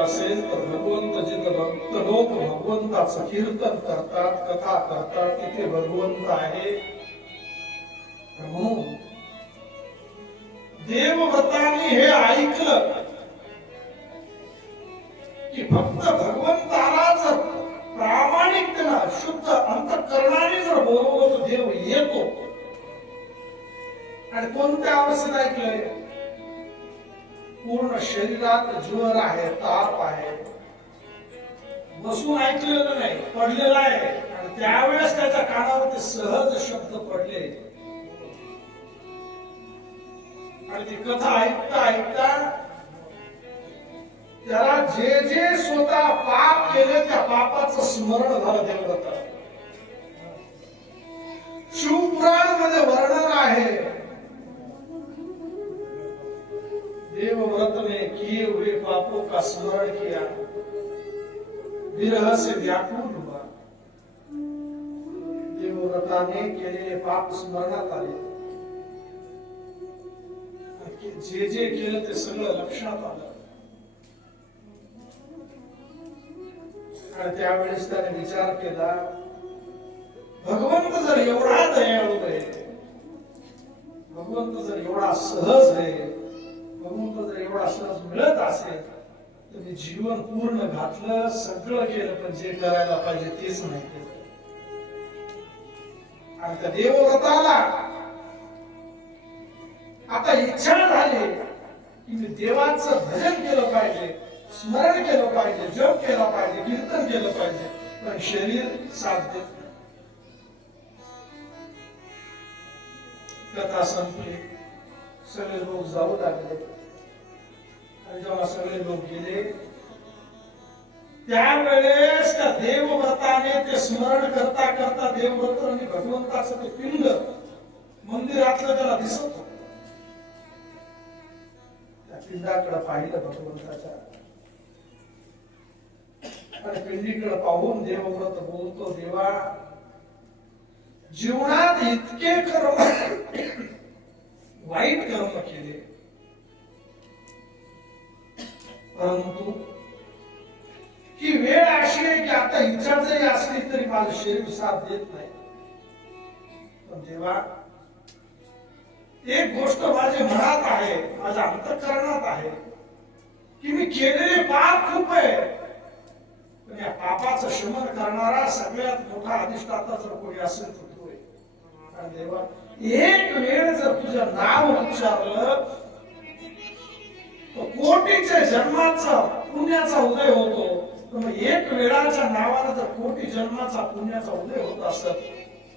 असेल तर भगवंत जिथं भक्त लोक भगवंताचं कीर्तन करतात, कथा करतात, तिथे भगवंत आहे. म्हणून देवव्रतांनी हे ऐकलं की फक्त भगवंताला जर प्रामाणिकतेनं शुद्ध अंतःकरणाने जर बोलवलं तर देव येतो. आणि कोणत्या अवस्थेत ऐकलंय? पूर्ण शरीरात ज्वर आहे, ताप आहे, बसून ऐकलेलं नाही, पडलेला आहे. आणि त्यावेळेस त्याच्या कानावर ते सहज शब्द पडले आणि ती कथा ऐकता ऐकता त्याला जे जे स्वतः पाप केले त्या पापाचं स्मरण झालं. देवव्रताला शिवपुराण मध्ये वर्णन आहे, देवव्रत ने किए हुए पापों का स्मरण किया, विरह से व्याकुल हुआ. देवव्रताने केलेले पाप स्मरणात आले, जे जे केलं ते सगळं लक्षात आलं. आणि त्यावेळेस त्याने विचार केला, भगवंत जर एवढा दयाळू आहे, भगवंत जर एवढा सहज आहे, भगवंत जर एवढा सहज मिळत असेल तर मी जीवन पूर्ण घातलं, सगळं केलं, पण जे करायला पाहिजे तेच नाही केलं. आणि त्या देवव्रताला आता इच्छा झाली की मी देवाचं भजन केलं पाहिजे, स्मरण केलं पाहिजे, जप केला पाहिजे, कीर्तन केलं पाहिजे, पण शरीर साथ देत. कथा संपली, सगळे लोक जाऊ लागले. आणि जेव्हा सगळे लोक गेले त्यावेळेस त्या देवव्रताने ते स्मरण करता करता देवव्रत आणि भगवंताचं ते पिंड मंदिरातलं त्याला दिसत होतं. त्या पिंडाकडे पाहिलं भगवंताच्या, आणि पिंडीकडे पाहून देवव्रत बोलतो, देवा जीवनात इतके कर्म वाईट कर्म केले, परंतु ही वेळ अशी आहे की आता इच्छा जरी असली तरी माझं शरीर साथ देत नाही. पण देवा एक गोष्ट माझ्या मनात आहे, माझ्या अंतःकरणात आहे की मी केलेले पाप खूप आहे, पण या पापाचं शमन करणारा सगळ्यात मोठा अधिष्ठाता जर कोणी असेल तर तू आहे. आणि देवा एक वेळ जर तुझं नाव उच्चारलं तर कोटीच्या जन्माचा पुण्याचा उदय होतो. मग एक वेळाच्या नावाला जर कोटी जन्माचा पुण्याचा उदय होत असत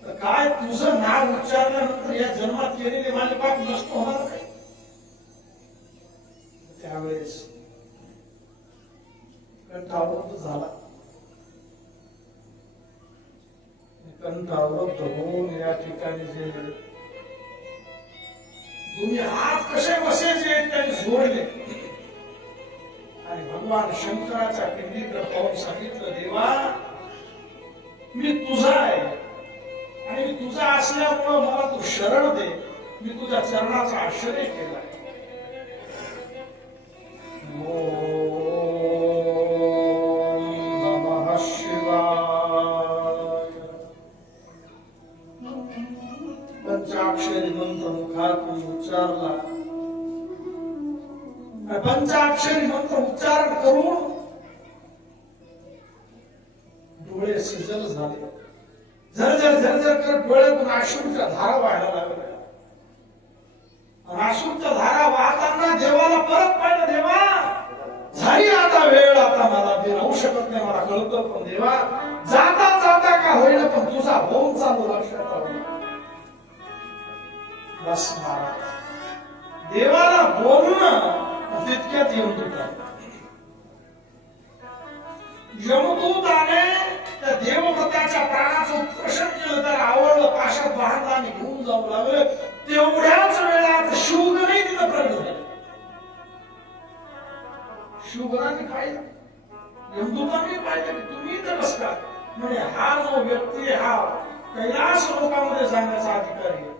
तर काय तुझं नाव उच्चारल्यानंतर या जन्मात केलेले माझे पाप नष्ट होणार काय? त्यावेळेस कंठावृत झाला. कंठावृत होऊन या ठिकाणी जे दोन्ही हात कसे बसे जे त्यांनी जोडले आणि भगवान शंकराच्या पिंडीकडे पाहून सांगितलं, देवा मी तुझा आहे आणि मी तुझा असल्यामुळं मला तू शरण दे. मी तुझ्या चरणाचा आश्रय केला. ओम नमः शिवाय. पंचाक्षरी मंत्र मुखातून उच्चारला. पंचाक्षरी मंत्र उच्चारण करून डोळे सजल झाले. झरझर झरझर करत डोळ्यातून अश्रूच्या धारा वाहायला लागल्या. अश्रूच्या धारा वाहताना देवाला परत पाहिलं, देवा झाली आता वेळ, आता मला ते राहू शकत नाही, मला कळतं, पण देवा जाता जाता का होईना पण तुझा होऊन चालू लक्षात आलं. बस महाराज देवाला बोलणं तितक्यात यमदूताने त्या देवव्रताच्या प्राणाचं उत्कर्षण केलं, त्याला आवडलं, पाशात बांधला आणि घेऊन जाऊ लागले. तेवढ्याच वेळात शिवगणही तिथं प्रगट झाले. शिवगणाने पाहिलं, यमदूतांनी पाहिलं की तुम्ही इथं कसं काय? म्हणजे हा जो व्यक्ती हा कैलास लोकांमध्ये जाण्याचा अधिकारी आहे.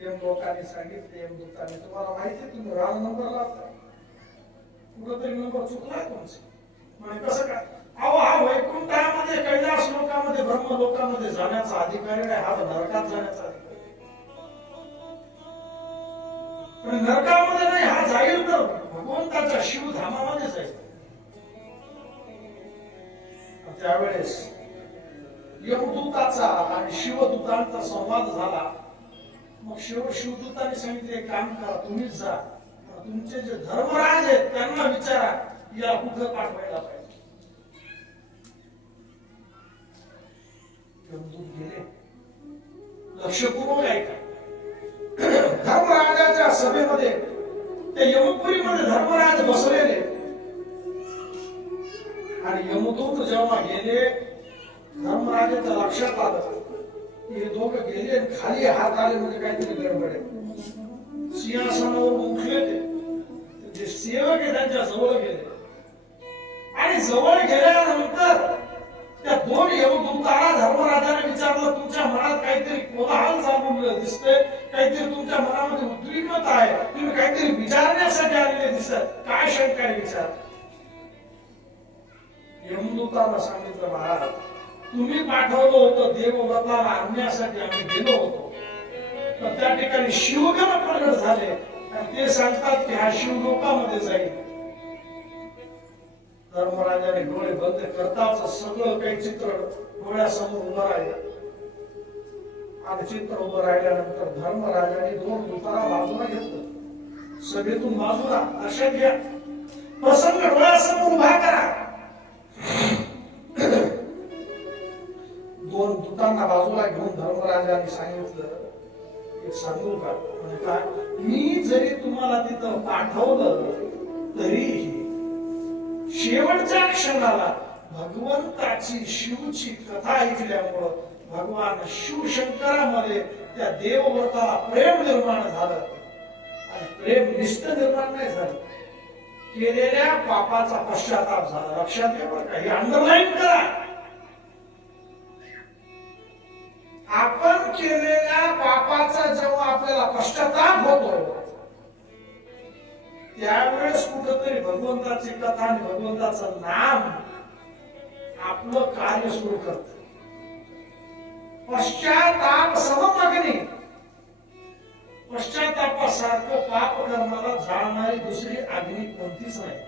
यम लोकांनी सांगितले, यमदूतांनी तुम्हाला माहिती आहे तुम्ही रांग नंबरला कुठंतरी नंबर चुकलाय तुमचे. म्हणजे कसं काय? अहो हा वैकुंठामध्ये कैलास लोकांमध्ये ब्रह्म लोकांमध्ये जाण्याचा अधिकारी नाही, हा नरकात जाण्याचा अधिकारी. पण नरकामध्ये नाही, हा जाईल तर भगवंताच्या शिवधामामध्ये जाईल. त्यावेळेस यमदूताचा आणि शिवदूतांचा संवाद झाला. मग शिवदूताने सांगितले काम करा, तुम्हीच जा, तुमचे जे धर्मराज आहेत त्यांना विचारा या कुठं पाठवायला पाहिजे. यमदूत गेले. लक्षपूर्वक ऐका. धर्मराजाच्या सभेमध्ये ते यमपुरीमध्ये धर्मराज बसलेले आणि यमदूत जेव्हा गेले धर्मराजाच्या लक्षात आलं हे दोघं गेले खाली हात आले म्हणजे काहीतरी गडबड आहे. सिंहासनावर उठले ते सेवक आहे त्यांच्या जवळ गेले आणि जवळ गेल्यानंतर त्या दोन यमदूताला धर्मराजाने विचारलं तुमच्या मनात काहीतरी कोलाहल चालू दिसतंय, काहीतरी तुमच्या मनामध्ये उद्विग्नता आहे, तुम्ही काहीतरी विचारण्यासाठी आलेले दिसत, काय शंका आहे विचार. यमदूताला सांगितलं महाराज तुम्ही पाठवलं होतं देवव्रताला आणण्यासाठी आम्ही गेलो होतो, तर त्या ठिकाणी शिवगण प्रगट झाले आणि ते सांगतात की हा शिवलोकामध्ये जाईल. धर्मराजाने डोळे बंद करताच सगळं काही चित्र डोळ्यासमोर उभं राहिलं आणि चित्र उभं राहिल्यानंतर धर्मराजाने दोन दूताला बाजूला घेतलं. सभेतून बाजूला लक्षात घ्या, प्रसंग डोळ्यासमोर उभा करा. दोन दूतांना बाजूला घेऊन धर्मराजाने सांगितलं एक सांगू का, म्हणजे काय, मी जरी तुम्हाला तिथं पाठवलं तरीही शेवटच्या क्षणाला भगवंताची शिवची कथा ऐकल्यामुळं भगवान शिवशंकरामध्ये त्या देवव्रताला प्रेम निर्माण झालं आणि प्रेम निष्ठ निर्माण नाही झालं, केलेल्या पापाचा पश्चाताप झाला. लक्षात घ्या बरं का, हे अंडरलाईन करा. आपण केलेल्या पापाचा जेव्हा आपल्याला पश्चाताप होतो त्यावेळेस कुठंतरी भगवंताची कथा आणि भगवंताचं नाम आपलं कार्य सुरू करत. पश्चाताप सममग्नी, पश्चातापासारखं पाप कर्माला जाणणारी दुसरी अग्नी कोणतीच नाही.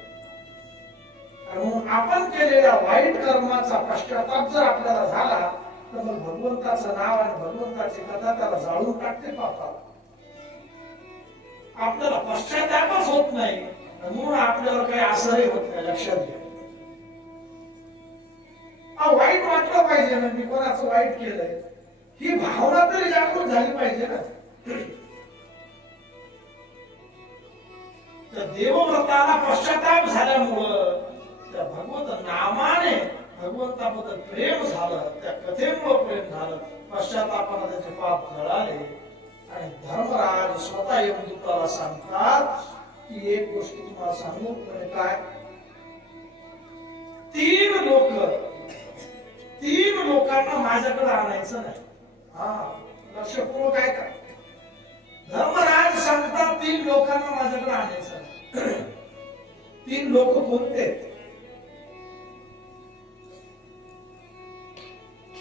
म्हणून आपण केलेल्या वाईट कर्माचा पश्चाताप जर आपल्याला झाला तर मग भगवंताचं नाव आणि भगवंताची कथा त्याला जाळून टाकते पापाला. आपल्याला पश्चातापच होत नाही म्हणून आपल्यावर काही असरही होत नाही. लक्षात घ्या, वाईट वाटलं पाहिजे ना, मी कोणाचं वाईट केलंय ही भावना तरी जागृत झाली पाहिजे ना. त्या देवव्रताला पश्चाताप झाल्यामुळं त्या भगवंत नामाने भगवंताबद्दल प्रेम झालं, त्या कथेमुळे प्रेम झालं, पश्चातापाला त्याचे पाप जळाले आणि धर्मराज स्वतः यमदूताला सांगतात की एक गोष्ट तुम्हाला सांगू, म्हणजे काय, तीन लोकांना माझ्याकडे आणायचं नाही. हा लक्षपूर्वक काय का, धर्मराज सांगतात 3 लोकांना माझ्याकडे आणायचं नाही. 3 लोक कोणते?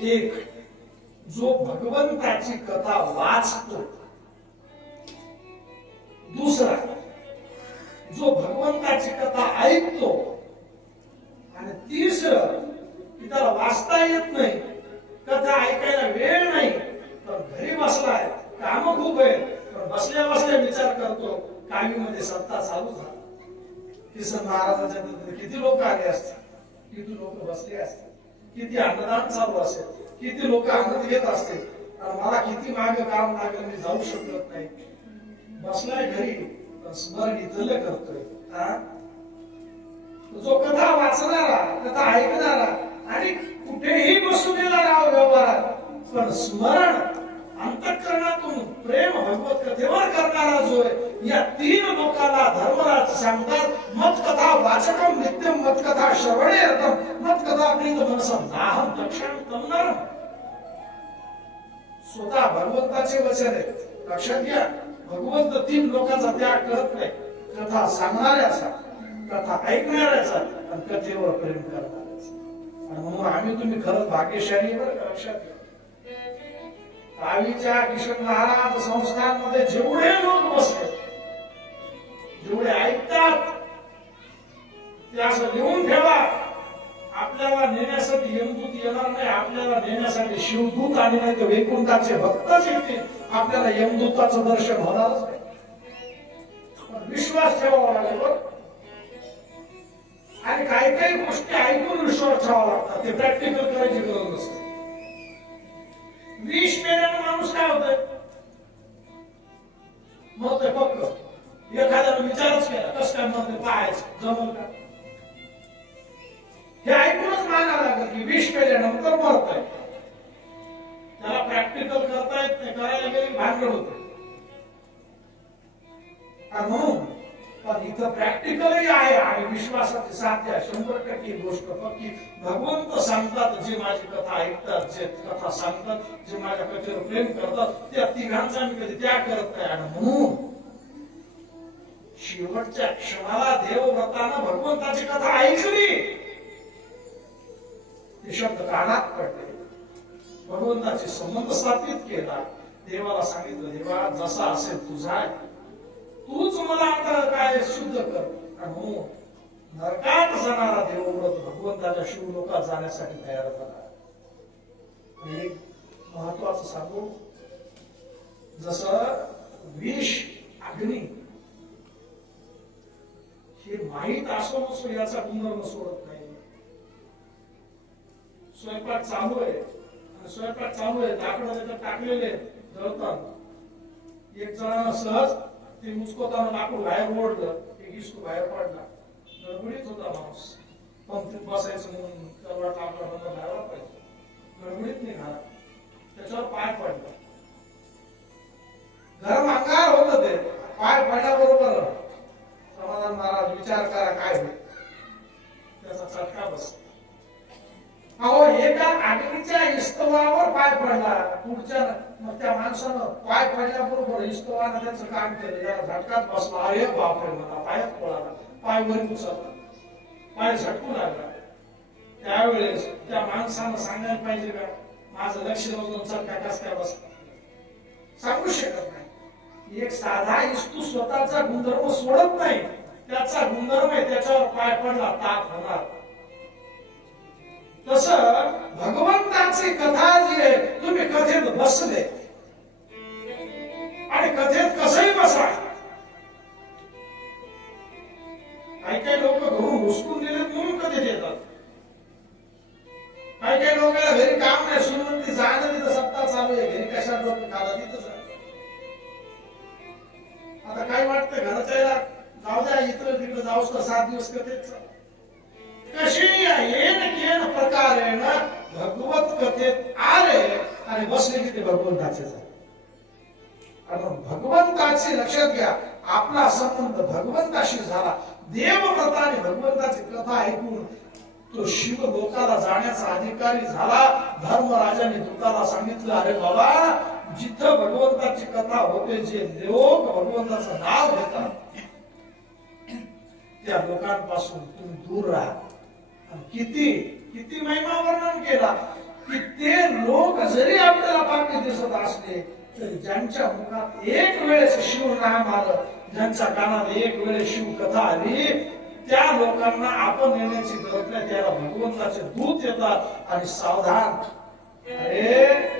एक जो भगवंताची कथा वाचतो, दुसरा जो भगवंताची कथा ऐकतो आणि तिसरं की त्याला वाचता येत नाही, कथा ऐकायला वेळ नाही, तर घरी बसलाय, काम खूप आहे, पण बसल्या बसल्या विचार करतो कावीमध्ये सत्ता चालू झाला. किसन महाराजांच्या किती लोक आले असतात, किती लोक बसले असतात, किती अन्नदान चालू असेल, किती लोक आनंद घेत असतील आणि मला किती मागे काम लागलं, मी जाऊ शकत नाही, बसलाय घरी स्मरण इथलं करतोय. जो कथा वाचणारा, कथा ऐकणारा आणि कुठेही बसू गेला व्यवहारात, पण स्मरण अंतःकरणातून प्रेम भगवत कथेवर करणारा जो आहे, या 3 लोकांना धर्मराज सांगतात मत कथा वाचकम नित्यम मत कथा श्रवणे रतम मत कथा प्रीत मनसम नाहम दक्षिण तमनरम. स्वतः भगवंताचे वचन आहे. लक्षात घ्या, भगवंत 3 लोकांचा त्याग करत नाही, कथा सांगणाऱ्याचा. कथा ऐकणाऱ्याचा आणि कथेवर प्रेम करणाऱ्याचा. आणि म्हणून आम्ही तुम्ही खरंच भाग्यशाली बरं का, लक्षात घ्या. आवीच्या किशन महाराज संस्थांमध्ये जेवढे लोक बसले, जेवढे ऐकतात ते असं लिहून ठेवा. आपल्याला नेण्यासाठी यमदूत येणार नाही, आपल्याला नेण्यासाठी शिवदूत आणि नाही तर वैकुंठाचे भक्तच येतील. आपल्याला यमदूताचं दर्शन होणारच नाही. विश्वास ठेवावा लागेल. आणि काही काही गोष्टी ऐकून विश्वास ठेवावा लागतात, ते प्रॅक्टिकल करायची गरज नसते. विष पेल्यानं माणूस काय होतोय, मग ते फक्त एखाद्याने विचारच केला कसं काय मग ते पाहायचं जमल का, हे ऐकूनच मानावं लागेल की विष पेल्यानंतर मरतंय. त्याला प्रॅक्टिकल करता येत नाही, करायला गेली भांडण होते. म्हणून पण इथं प्रॅक्टिकलही आहे आणि विश्वासाची साध्य 100% गोष्ट पक्की. भगवंत सांगतात, जे माझी कथा ऐकतात, जे कथा सांगतात, जे माझ्या कथेवर प्रेम करतात, त्या तिघांचा मी कधी त्याग करत नाही. आणि म्हणून शेवटच्या क्षणाला देवव्रतानं भगवंताची कथा ऐकली, ते शब्द कानात पडले, भगवंताची संबंध स्थापित केला. देवाला सांगितलं, देवा जसा असेल तुझा, तूच मला आता काय शुद्ध कर. म्हणून नरकात जाणारा देवव्रत भगवंताच्या शिवलोकात जाण्यासाठी तयार झाला. एक महत्वाचं सांगू, जसं विष अग्नी हे माहीत असो नसो याचा गुणधर्म सोडत नाही. स्वयंपाक चालू आहे, लाकडं त्याच्यात टाकलेले जळतात. एक जणांना सहज ते मुचकोताना लाकूड बाहेर ओढलं, एक इस्कू बाहेर पडला. गडबडीत होता माणूस, पंक्तीत बसायचं म्हणून त्याला आपला बंद घालायला पाहिजे, गडबडीत निघाला, त्याच्यावर पाय पडला. गरम अंगार होत ते, पाय पडल्याबरोबर समाधान महाराज विचार करा काय होईल, त्याचा चटका बस. अहो एका अग्नीच्या इस्तवावर पाय पडला, पुढच्या मग त्या माणसानं पाय पडल्याबरोबर इस्तवानं त्याचं काम केलं, त्याला झटकात बसला. अरे बापरे, मला पायात पळाला, पाय वर उचलला, पाय झटकू लागला. त्यावेळेस त्या माणसानं सांगायला पाहिजे का, माझं लक्ष नव्हतं चटका कस काय बसला, सांगू शकत नाही. एक साधा इस्तू स्वतःचा गुणधर्म सोडत नाही, त्याचा गुणधर्म आहे, त्याच्यावर पाय पडला ताप होणार. तसं भगवंताची कथा जी आहे, तुम्ही कथेत बसले आणि कथेत कसंही बसा. काही काही लोक घरून हुसकून दिलेत म्हणून कथेत येतात. काही काही लोकांना घरी काम नाही, सुनवंती जाणं तिथं सत्ता चालू आहे, घरी कशा लोक खाला तिथं. आता काय वाटतं, घराच्या जाऊ द्या, इथं तिकडे जाऊस तर 7 दिवस कथेत कशी येन प्रकारे भगवत कथेत आले आणि बसले की ते भगवंताचे झाले. भगवंताची लक्षात घ्या, आपला संबंध भगवंताशी झाला. देवव्रताने भगवंताची कथा ऐकून तो शिव लोकाला जाण्याचा अधिकारी झाला. धर्मराजाने दूताला सांगितलं, अरे बाबा, जिथं भगवंताची कथा होते, जे लोक भगवंताचं नाव घेतात, त्या लोकांपासून तुम्ही दूर राहा. किती किती महिमा वर्णन केला की ते लोक जरी आपल्याला पापी दिसत असले तरी ज्यांच्या मुखात एक वेळेस शिव नाम आलं, ज्यांच्या कानात एक वेळेस शिव कथा आली, त्या लोकांना आपण नेण्याची गरज नाही. त्याला भगवंताचे दूत येतात आणि सावधान, अरे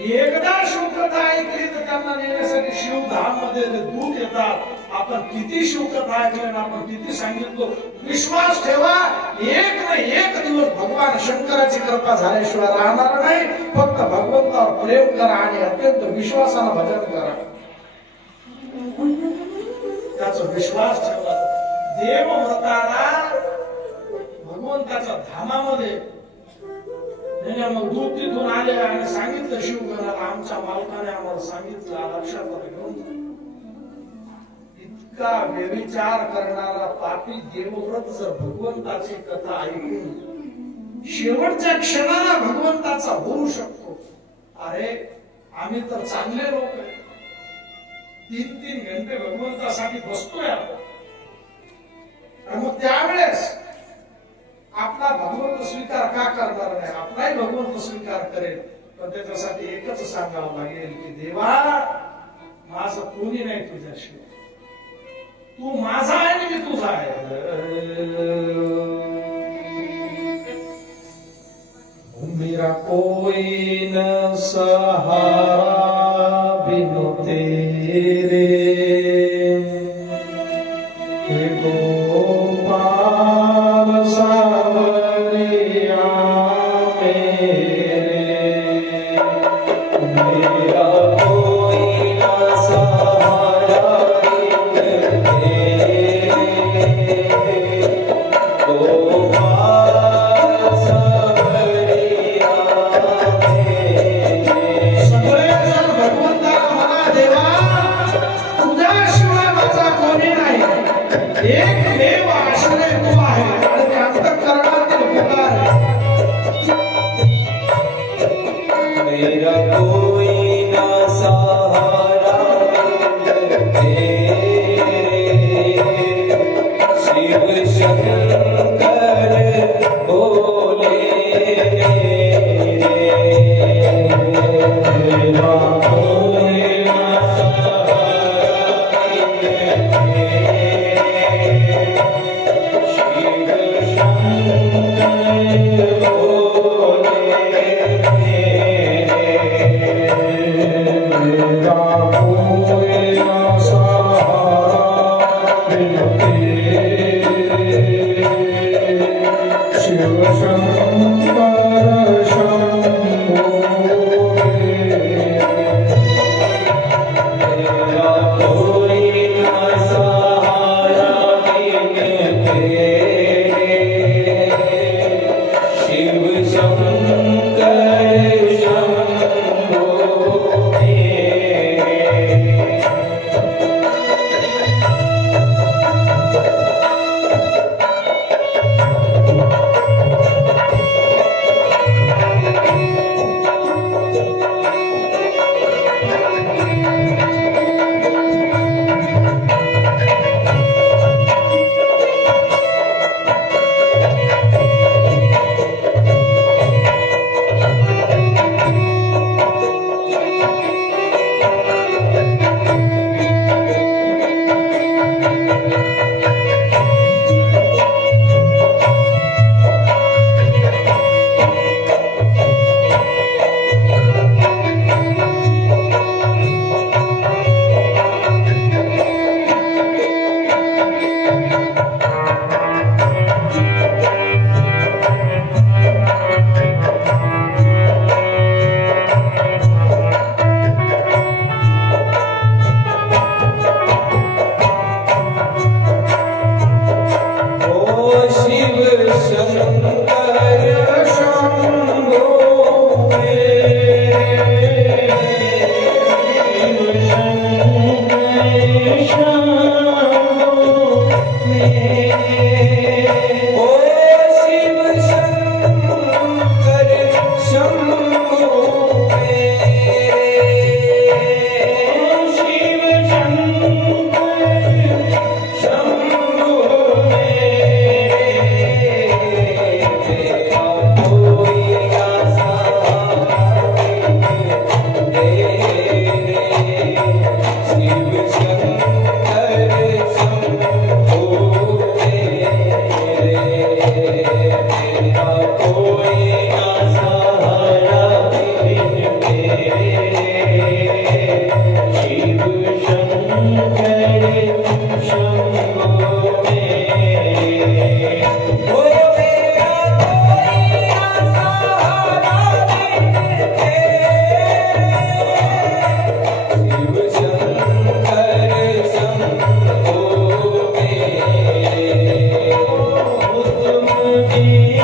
एकदा शिवकथा ऐकली तर त्यांना नेण्यासाठी शिवधाम मध्ये दूत येतात. आपण किती शिवकथा ऐकल्या, आपण किती सांगितलं, विश्वास ठेवा, एक ना एक दिवस भगवान शंकराची कृपा झाल्याशिवाय राहणार नाही. फक्त भगवंतावर प्रेम करा आणि अत्यंत विश्वासानं भजन करा, त्याचा विश्वास ठेवा. देवव्रताला भगवंताच्या धामामध्ये मग दूत तिथून आले आणि सांगितलं शिवगणाला, आमच्या मालकाने आम्हाला सांगितलं, लक्षात घेऊन. इतका व्यभिचार करणारा पापी देवव्रत जर भगवंताची कथा ऐकून शेवटच्या क्षणाला भगवंताचा होऊ शकतो. अरे आम्ही तर चांगले लोक आहे, 3-3 घंटे भगवंतासाठी बसतोय आपण. आणि मग त्यावेळेस आपला भगवंत स्वीकार का करणार नाही? आपलाही भगवंत स्वीकार करेल, पण त्याच्यासाठी एकच सांगावं लागेल की देवा, माझं कोणी नाही तुझ्याशिवाय, तू माझा आहे आणि मी तुझा आहे. मेरा कोई न सहारा बिन तेरे, हे गोपाल सावरिया मेरे. मेरा कोई न सहारा बिन तेरे, गोपाल सावरिया मेरे. सगळे जण भगवंताला म्हणा, देवा तुझ्याशिवाय माझा कोणी नाही, एकमेव आश्रय तू आहे. आणि ते अंतःकरणातील पुकार आहे. मेरा कोई ना सहारा बिन तेरे, शिव शंकर बोले मेरे. मेरा कोई ना सहारा बिन तेरे, शिव शंकर बोले मेरे. मेरा कोई न सहारा बिन तेरे, शिव शंकर शंभो मेरे. मेरा कोई ना सहारा बिन तेरे, शिव शंकर शंभो मेरे.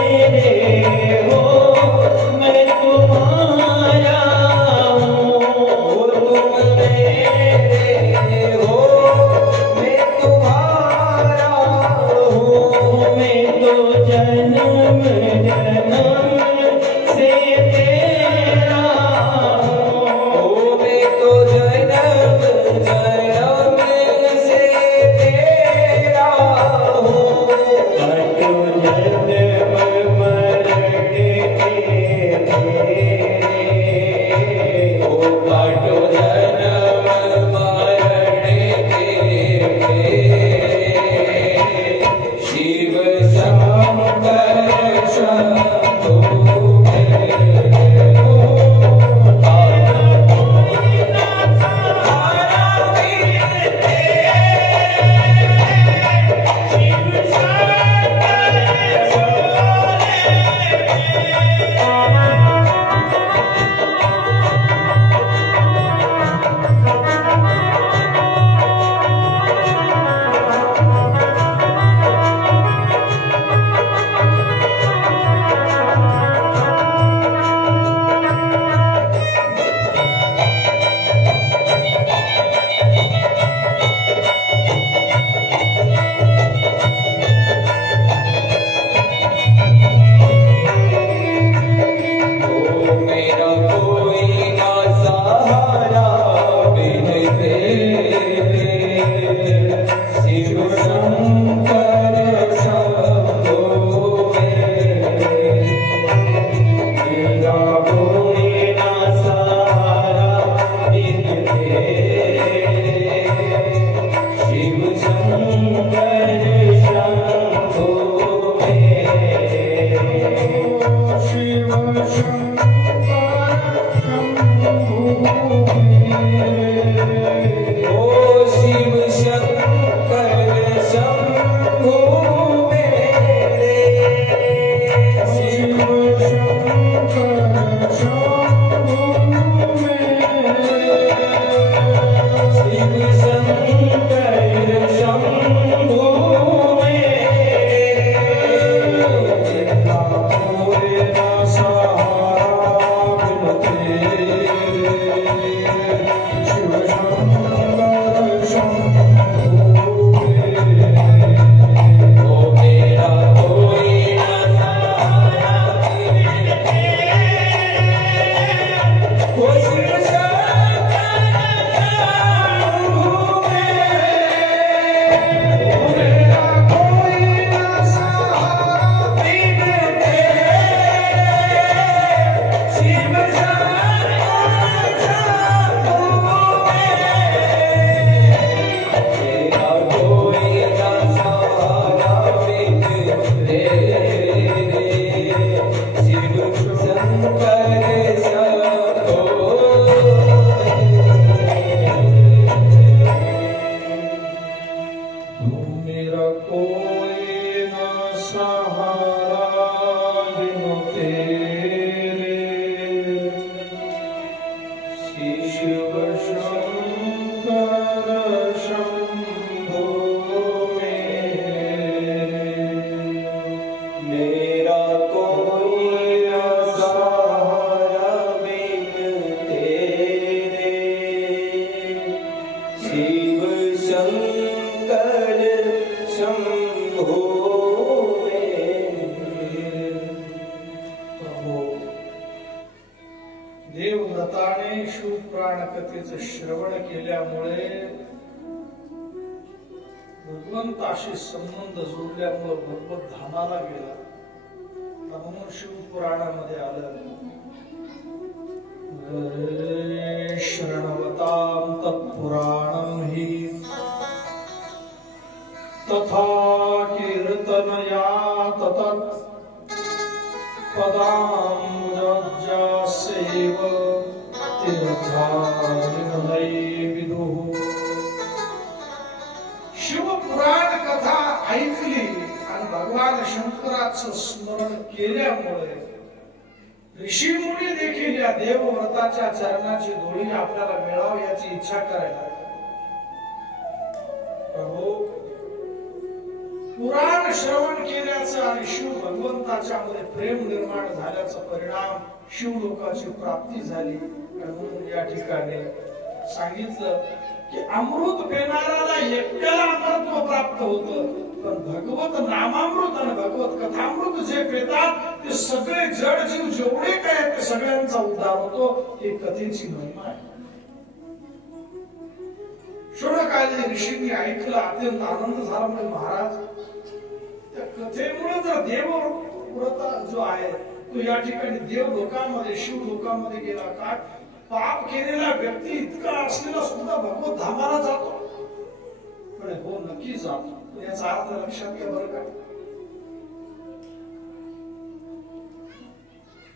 मेरे हो पुराण कथेचं श्रवण केल्यामुळे भगवंताशी संबंध जोडल्यामुळे भगवत धामाला गेला. म्हणून शिवपुराणामध्ये आलं श्रणवतां तत्पुराणं हि तथा कीर्तनया ततत् पदाम्बुजास्यैव तीर्थानि विदुः. शिवपुराण कथा ऐकली आणि भगवान शंकराचं स्मरण केल्यामुळे ऋषी मुनी देखील या देवव्रताच्या चरणाची धुळी आपल्याला मिळावी याची इच्छा करायला लागली. प्रभू, पुराण श्रवण केल्याचं आणि शिव भगवंताच्या मध्ये प्रेम निर्माण झाल्याचा परिणाम शिवलोकाची प्राप्ती झाली. म्हणून या ठिकाणी सांगितलं की अमृत पेनाराला एकट्याला अमृतत्व प्राप्त होतं, पण भगवत नामामृत आणि भगवत कथामृत जे पेतात ते सगळे जड जीव जेवढे काय ते सगळ्यांचा उद्धार होतो. ही कथेची महिमा आहे. शोणकाली ऋषींनी ऐकलं, अत्यंत आनंद झाला. म्हणजे महाराज, त्या कथेमुळे जर देवव्रत जो आहे तो या ठिकाणी देव लोकांमध्ये शिव लोकांमध्ये गेला का? पाप केलेला व्यक्ती इतका असलेला सुद्धा भगवत धामाला जातो. पण हो, नक्की जातो. याचा अर्थ लक्षात घ्या बरं का.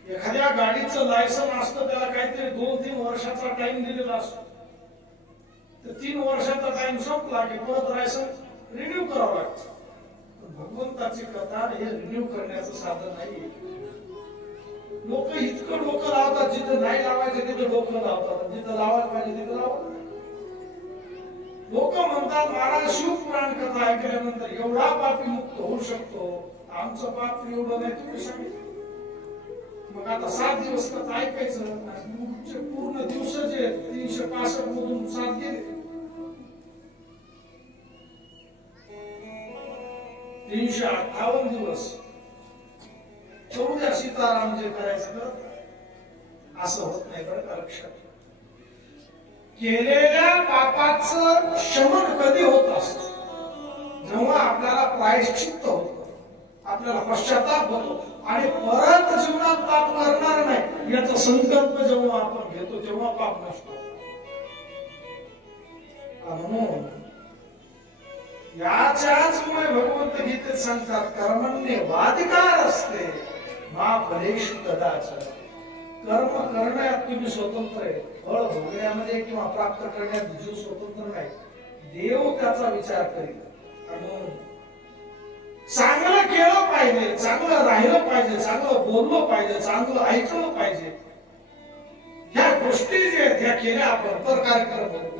एखाद्या गाडीचं लायसन असतं, त्याला काहीतरी 2-3 वर्षाचा टाइम दिलेला असतो. तर 3 वर्षाचा टाइम संपला की परत लायसन रिन्यू करावं लागतं. भगवंताची कथा हे रिन्यू करण्याचं साधन नाही. लोक इतकं डोकं लावतात, जिथं नाही लावायचं तिथं डोकं लावतात, जिथं लावायला पाहिजे तिथं लावतात. लोक म्हणतात महाराज शिवपुराण कथा ऐकल्यानंतर एवढा पापी मुक्त होऊ शकतो. आमचं पाप एवढं नाही, तुम्ही सांगितलं. मग आता 7 दिवस कथा ऐकायचं, पूर्ण दिवस जे 365 मधून 7 गेले, 358 दिवस उद्या सीताराम जे करायचं करत, असं होत नाही बरं का. लक्षात, केलेल्या पापाचं शमन कधी होत असत? जेव्हा आपल्याला प्रायश्चित्त होतं, आपल्याला पश्चाताप होतो आणि परत जीवनात पाप करणार नाही याचा संकल्प जेव्हा आपण घेतो तेव्हा पाप नसतो. म्हणून याच्याचमुळे भगवंत गीतेत सांगतात कर्मण्येवाधिकार असते मा फलेषु कदाचन. कर्म करण्यात तुम्ही स्वतंत्र आहे, फळ भोगण्यामध्ये किंवा प्राप्त करण्यात जीव स्वतंत्र नाही. देव त्याचा विचार करेल. म्हणून चांगलं केलं पाहिजे, चांगलं राहिलं पाहिजे, चांगलं बोललं पाहिजे, चांगलं ऐकलं पाहिजे. ह्या गोष्टी जे आहेत ह्या केल्या आपण तर कार्यक्रम होतो.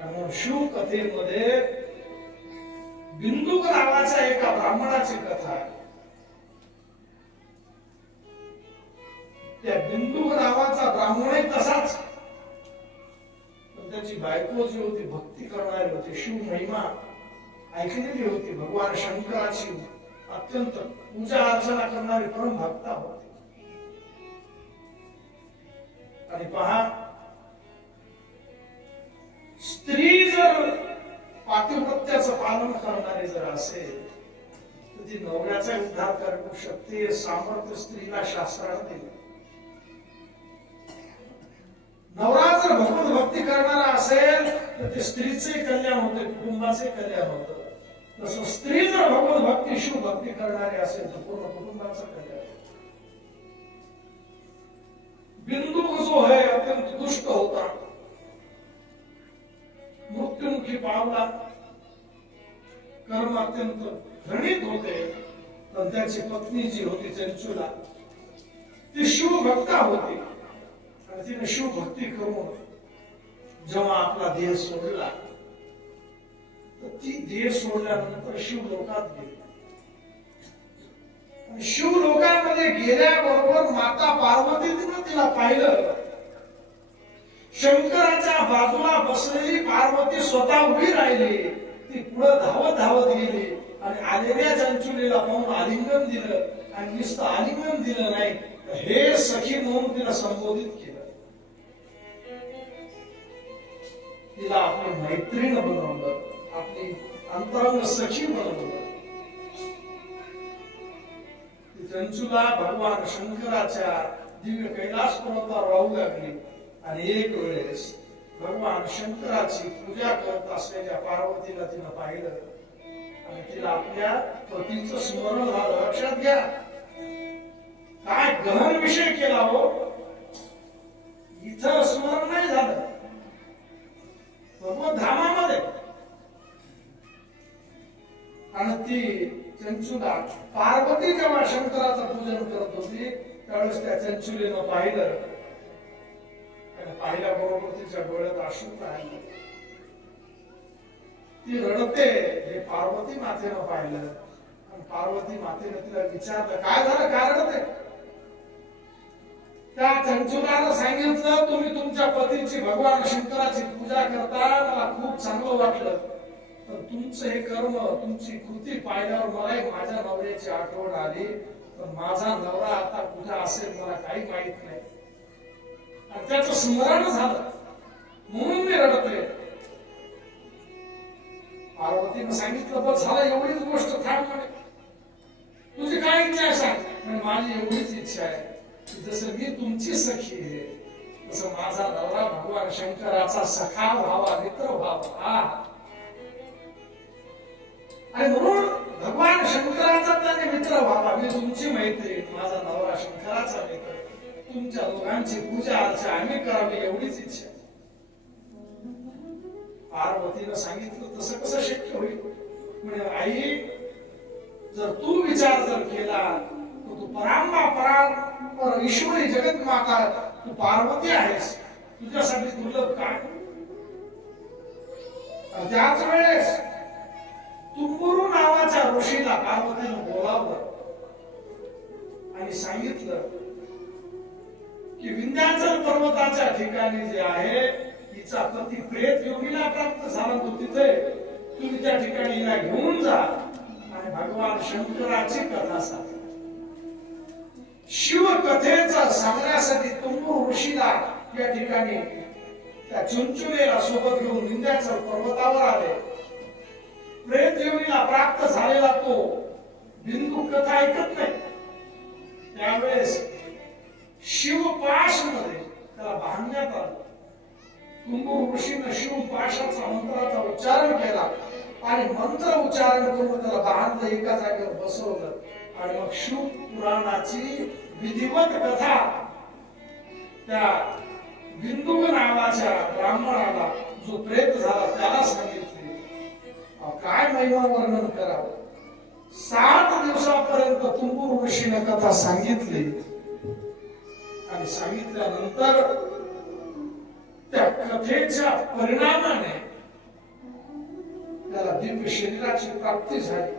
म्हणून शिव कथेमध्ये बिंदुक नावाच्या एका ब्राह्मणाची कथा आहे. त्या बिंदुक नावाचा ब्राह्मणही तसाच, पण त्याची बायको जी होती भक्ती करणारी होती, शिव महिमा ऐकलेली होती, भगवान शंकराची अत्यंत पूजा अर्चना करणारी परम भक्ता होती. आणि पहा, स्त्री जर पातिव्रत्याचं पालन करणारी जर असेल तर ती नवऱ्याचा उद्धार करू शकते. सामर्थ्य स्त्रीला शास्त्राने दिले. नवरा जर भगवत भक्ती करणारा असेल तर ते स्त्रीचे कल्याण होते, कुटुंबाचे कल्याण होतं. तसं स्त्री जर भगवत भक्ती शिव भक्ती करणारी असेल तर पूर्ण कुटुंबाचं कल्याण. बिंदुक जो है अत्यंत दुष्ट होता, मृत्युमुखी पावला, कर्म अत्यंत घृणित होते. पण त्याची पत्नी जी होती चंचुला, ती शिवभक्ता होती. आणि तिने शिवभक्ती करून जेव्हा आपला देह सोडला तर ती देह सोडल्यानंतर शिवलोकात गेली. आणि शिवलोकामध्ये गेल्याबरोबर माता पार्वतीने तिला पाहिलं. शंकराच्या बाजूला बसलेली पार्वती स्वतः उभी राहिली. ती पुढे धावत धावत गेली आणि आलेल्या चंचुलीला पाहून आलिंगन दिलं. आणि नुसतं आलिंगन दिलं नाही, हे सखी म्हणून तिला संबोधित केलं. तिला आपली मैत्रीण बनवलं, आपली अंतरंग सखी बनवलं. चंचुला भगवान शंकराच्या दिव्य कैलास पर्वतावर राहू लागली. आणि एक वेळेस भगवान शंकराची पूजा करत असलेल्या पार्वतीला तिनं पाहिलं आणि तिला आपल्या पतीचं स्मरण झालं. लक्षात घ्या काय गहन विषय केला हो. इथं स्मरण नाही झालं, भगवत धामामध्ये. आणि ती चंचुला पार्वती जेव्हा शंकराचं पूजन करत होती त्यावेळेस त्या चंचुलीनं पाहिलं आणि पाहिल्याबरोबर तिच्या डोळ्यात अश्रू राहिले. ती रडते हे पार्वती मातेनं पाहिलं. आणि पार्वती मातेनं तिला विचारलं काय झालं, काय रडते. त्या चंचुलानं सांगितलं तुम्ही तुमच्या पतीची भगवान शंकराची पूजा करता, मला खूप चांगलं वाटलं. पण तुमचं हे कर्म, तुमची कृती पाहिल्यावर मला माझ्या नवऱ्याची आठवण आली. पण माझा नवरा आता कुठे असेल मला काही माहित नाही. आणि त्याचं स्मरण झालं म्हणून मी रडते. पार्वतीनं सांगितलं बस झालं एवढीच गोष्ट, थांब म्हणे. तुझी काय इच्छा आहे सांग. माझी एवढीच इच्छा आहे की जसं मी तुमची सखी आहे तसं माझा नवरा भगवान शंकराचा सखा व्हावा, मित्र व्हावा. आणि म्हणून भगवान शंकराचा त्याने मित्र व्हावा. मी तुमची मैत्रीण, माझा नवरा शंकराचा मित्र. तुमच्या दोघांची पूजा अर्चा आम्ही करावी एवढीच इच्छा. पार्वतीनं सांगितलं तसं कसं शक्य होईल. म्हणजे आई जर तू विचार जर केला तर तू परांबा परांपर ईश्वरी जगत माता तू पार्वती आहेस. तुझ्यासाठी दुर्लभ काय. त्याच वेळेस तुंबुरू नावाच्या ऋषीला पार्वतीनं बोलावलं आणि सांगितलं की विंध्याचल पर्वताच्या ठिकाणी जे आहे तिचा पती प्रेत योगीला प्राप्त झाला तो तिथे. तुम्ही त्या ठिकाणी हिला घेऊन जा आणि भगवान शंकराची कथा सांग. शिवकथेचा सांगण्यासाठी तुंबुरू ऋषीला या ठिकाणी त्या चुंचुलेला सोबत घेऊन विंध्याचल पर्वतावर आले. प्रेत योनीला प्राप्त झालेला तो बिंदू कथा ऐकत नाही. त्यावेळेस शिवपाश मध्ये त्याला बांधण्यात आलं. तुंबुरू ऋषीनं शिवपाशाचा मंत्राचा उच्चारण केला आणि मंत्र उच्चारण करून त्याला बांधलं, एका जागेवर बसवलं. आणि मग शिव पुराणाची विधिवत कथा त्या बिंदू नावाच्या ब्राह्मणाला जो प्रेत झाला त्याला सांगितली. काय महिमा वर्णन करावं. 7 दिवसापर्यंत तुंबुरू ऋषीने कथा सांगितली आणि सांगितल्यानंतर त्या कथेच्या परिणामाने त्याला दिव्य शरीराची प्राप्ती झाली.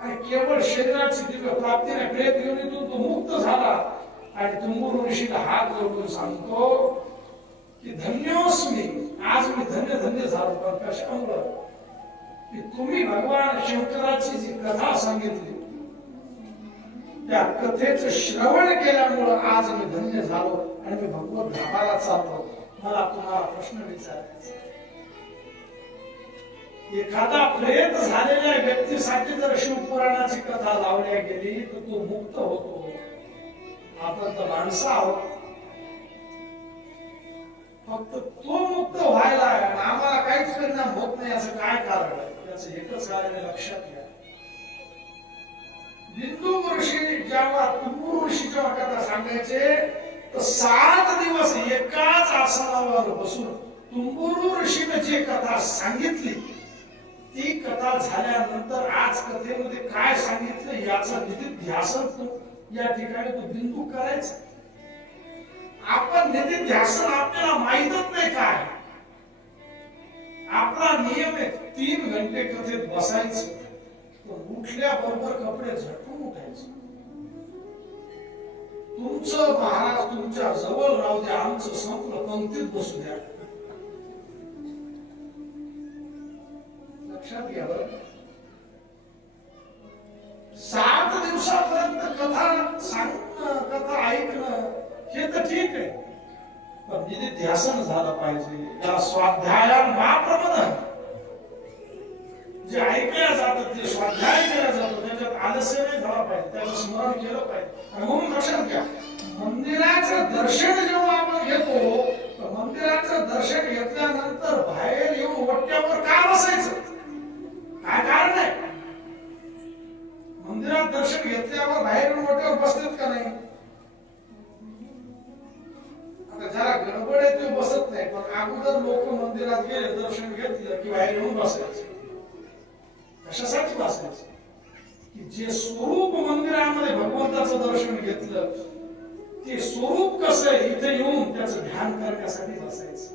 आणि केवळ शरीराची दिव्य प्राप्ती नाही, प्रेत योनीतून तो मुक्त झाला. आणि तुंबुरू ऋषीला हात जोडून सांगतो की धन्योस्मी, आज मी धन्य धन्य झालो. पण कशामुळं की तुम्ही भगवान शंकराची जी कथा सांगितली त्या कथेचं श्रवण केल्यामुळं आज मी धन्य झालो आणि मी भगवत धामाला चाललो. मला तुम्हाला प्रश्न विचारायचा, एखादा प्रेत झालेल्या व्यक्तीसाठी जर शिवपुराणाची कथा लावल्या गेली तर तो मुक्त होतो. आपण तर माणसं आहोत, फक्त तो मुक्त व्हायला आम्हाला काहीच परिणाम होत नाही. असं काय कारण आहे? त्याचं एकच कारण आहे, लक्षात घ्या. बिंदू ऋषी जेव्हा तुंबुरू ऋषी जेव्हा कथा सांगायचे तर 7 दिवस एकाच आसनावर बसून तुंबुरू ऋषीने जी कथा सांगितली ती कथा झाल्यानंतर आज कथेमध्ये काय सांगितलं याचं निधिध्यासन या ठिकाणी तो बिंदू करायचा. आपण निधिध्यासन आपल्याला माहीतच नाही काय. आपला नियम आहे 3 घंटे कथेत बसायचं, पण उठल्याबरोबर कपडे झटकून उठायचे. तुमचं महाराज तुमच्या जवळ राहू द्या, आमचं संपलं, पंक्तीत बसू द्या. लक्षात घ्या बरं. 7 दिवसापर्यंत कथा सांगणं, कथा ऐकणं हे तर ठीक आहे, पण निधिध्यासन झालं पाहिजे. या स्वाध्याया महाप्रबोधन जे ऐकल्या जातं, ते स्वाध्याय केला जातो, त्याच्यात आलस्य नाही झाला पाहिजे, त्याचं स्मरण केलं पाहिजे. आणि म्हणून लक्षात घ्या, मंदिराचं दर्शन जेव्हा आपण घेतो, तर मंदिराचं दर्शन घेतल्यानंतर बाहेर येऊन वट्ट्यावर का बसायचं? काय कारण आहे? मंदिरात दर्शन घेतल्यावर बाहेर येऊन वट्ट्यावर बसतात का नाही? आता जरा गडबड आहे ते बसत नाही, पण अगोदर लोक मंदिरात गेले, दर्शन घेतलं की बाहेर येऊन बसायचे. कशासाठी बसायचं? की जे स्वरूप मंदिरामध्ये भगवंताचं दर्शन घेतलं, ते स्वरूप कसं आहे इथे येऊन त्याचं ध्यान करण्यासाठी बसायचं.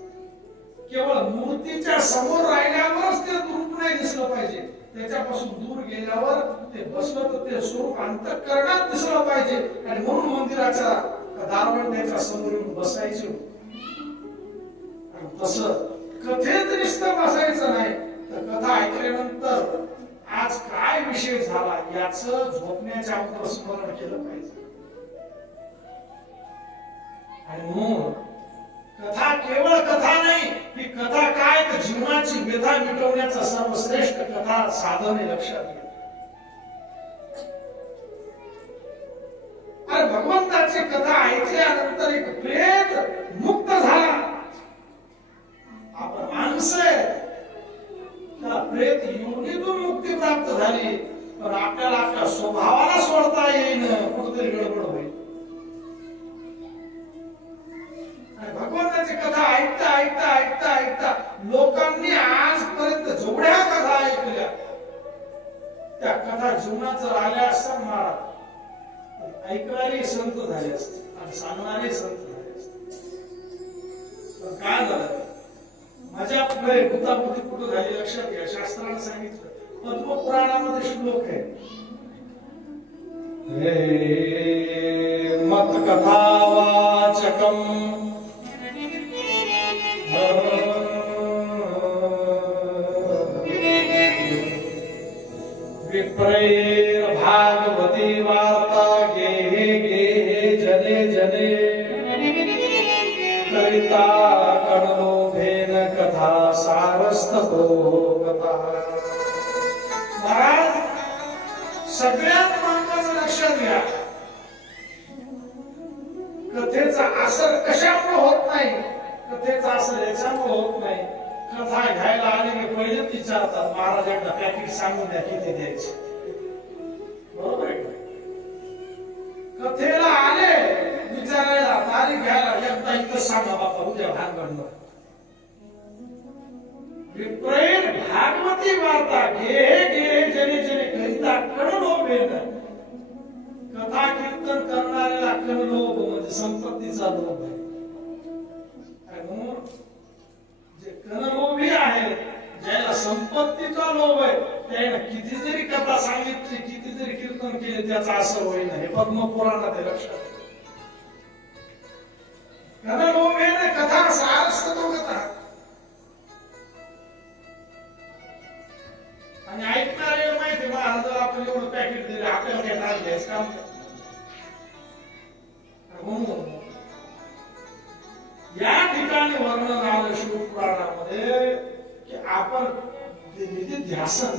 केवळ मूर्तीच्या समोर राहिल्यावरच ते रूप नाही दिसलं पाहिजे, त्याच्यापासून दूर गेल्यावर ते बसलं तर ते स्वरूप अंतःकरणात दिसलं पाहिजे. आणि म्हणून मंदिराच्या दारवंड्याच्या समोर येऊन बसायचे. आणि तसं कथेत नुसतं बसायचं नाही, तर कथा ऐकल्यानंतर आज काय विषय झाला याचं झोपण्याच्या अगोदर स्मरण केलं पाहिजे. आणि म्हणून कथा केवळ कथा नाही, ही कथा काय तर जीवनाची व्यथा मिटवण्याचं सर्वश्रेष्ठ कथा साधन आहे, लक्षात घ्या. अरे भगवंताची कथा ऐकल्यानंतर एक प्रेत मुक्त झाला. आपण माणसं आहे, त्या प्रेत योनीतून मुक्ती प्राप्त झाली, पण आपल्याला आपल्या स्वभावाला सोडता येईन, कुठेतरी गडबड होईल. भगवंताची कथा ऐकता ऐकता ऐकता ऐकता लोकांनी आजपर्यंत जेवढ्या कथा ऐकल्या, त्या कथा जीवनात जर आल्या असतात महाराज, ऐकणारे संत झाले असते आणि सांगणारे संत झाले असते. पण काय झालं, माझ्ा पुढे भूताभूती कुठं झाली लक्षात घ्या. शास्त्राने सांगितलं, पद्मपुराणामध्ये श्लोक आहे, मत कथावाचकम विप्रैर भागवती वार्ता गेहे गेहे जने जने करिता कर्णोभेन कथा सारस्ततो कथा. महाराज सगळ्यात महत्वाचं लक्षात घ्या, कथेचा असर कशामुळे होत नाही, कथेचा असर याच्यामुळे होत नाही. कथा घ्यायला आले की पहिले विचारतात, महाराजांना पॅकेट सांगून द्या किती द्यायचे. बरोबर आहे? कथेला आले विचारायला, तारीख घ्यायला, एकदा इथं सांगा बापा, उद्या भानगडणार. विप्रैर भागवती वार्ता गेहे गेहे जने जने करिता कर्णलोभेन. कथा कीर्तन करणाऱ्याला कर्णलोभ म्हणजे संपत्तीचा लोभ आहे. म्हणून जे कर्णलोभी आहेत, ज्याला संपत्तीचा लोभ आहे, त्याने किती जरी कथा सांगितली, किती जरी कीर्तन केले, त्याचा असर होईल. हे पद्मपुराणात आहे, लक्षात. कर्णलोभेन कथा सारस्ततो कथा. आणि ऐकणारे माहिती, महाराजाला आपण एवढं पॅकेट दिले, आपल्याला काय लाभ घ्यायचं काम. म्हणून या ठिकाणी वर्णन आलं शिवपुराणामध्ये की आपण निधिध्यासन,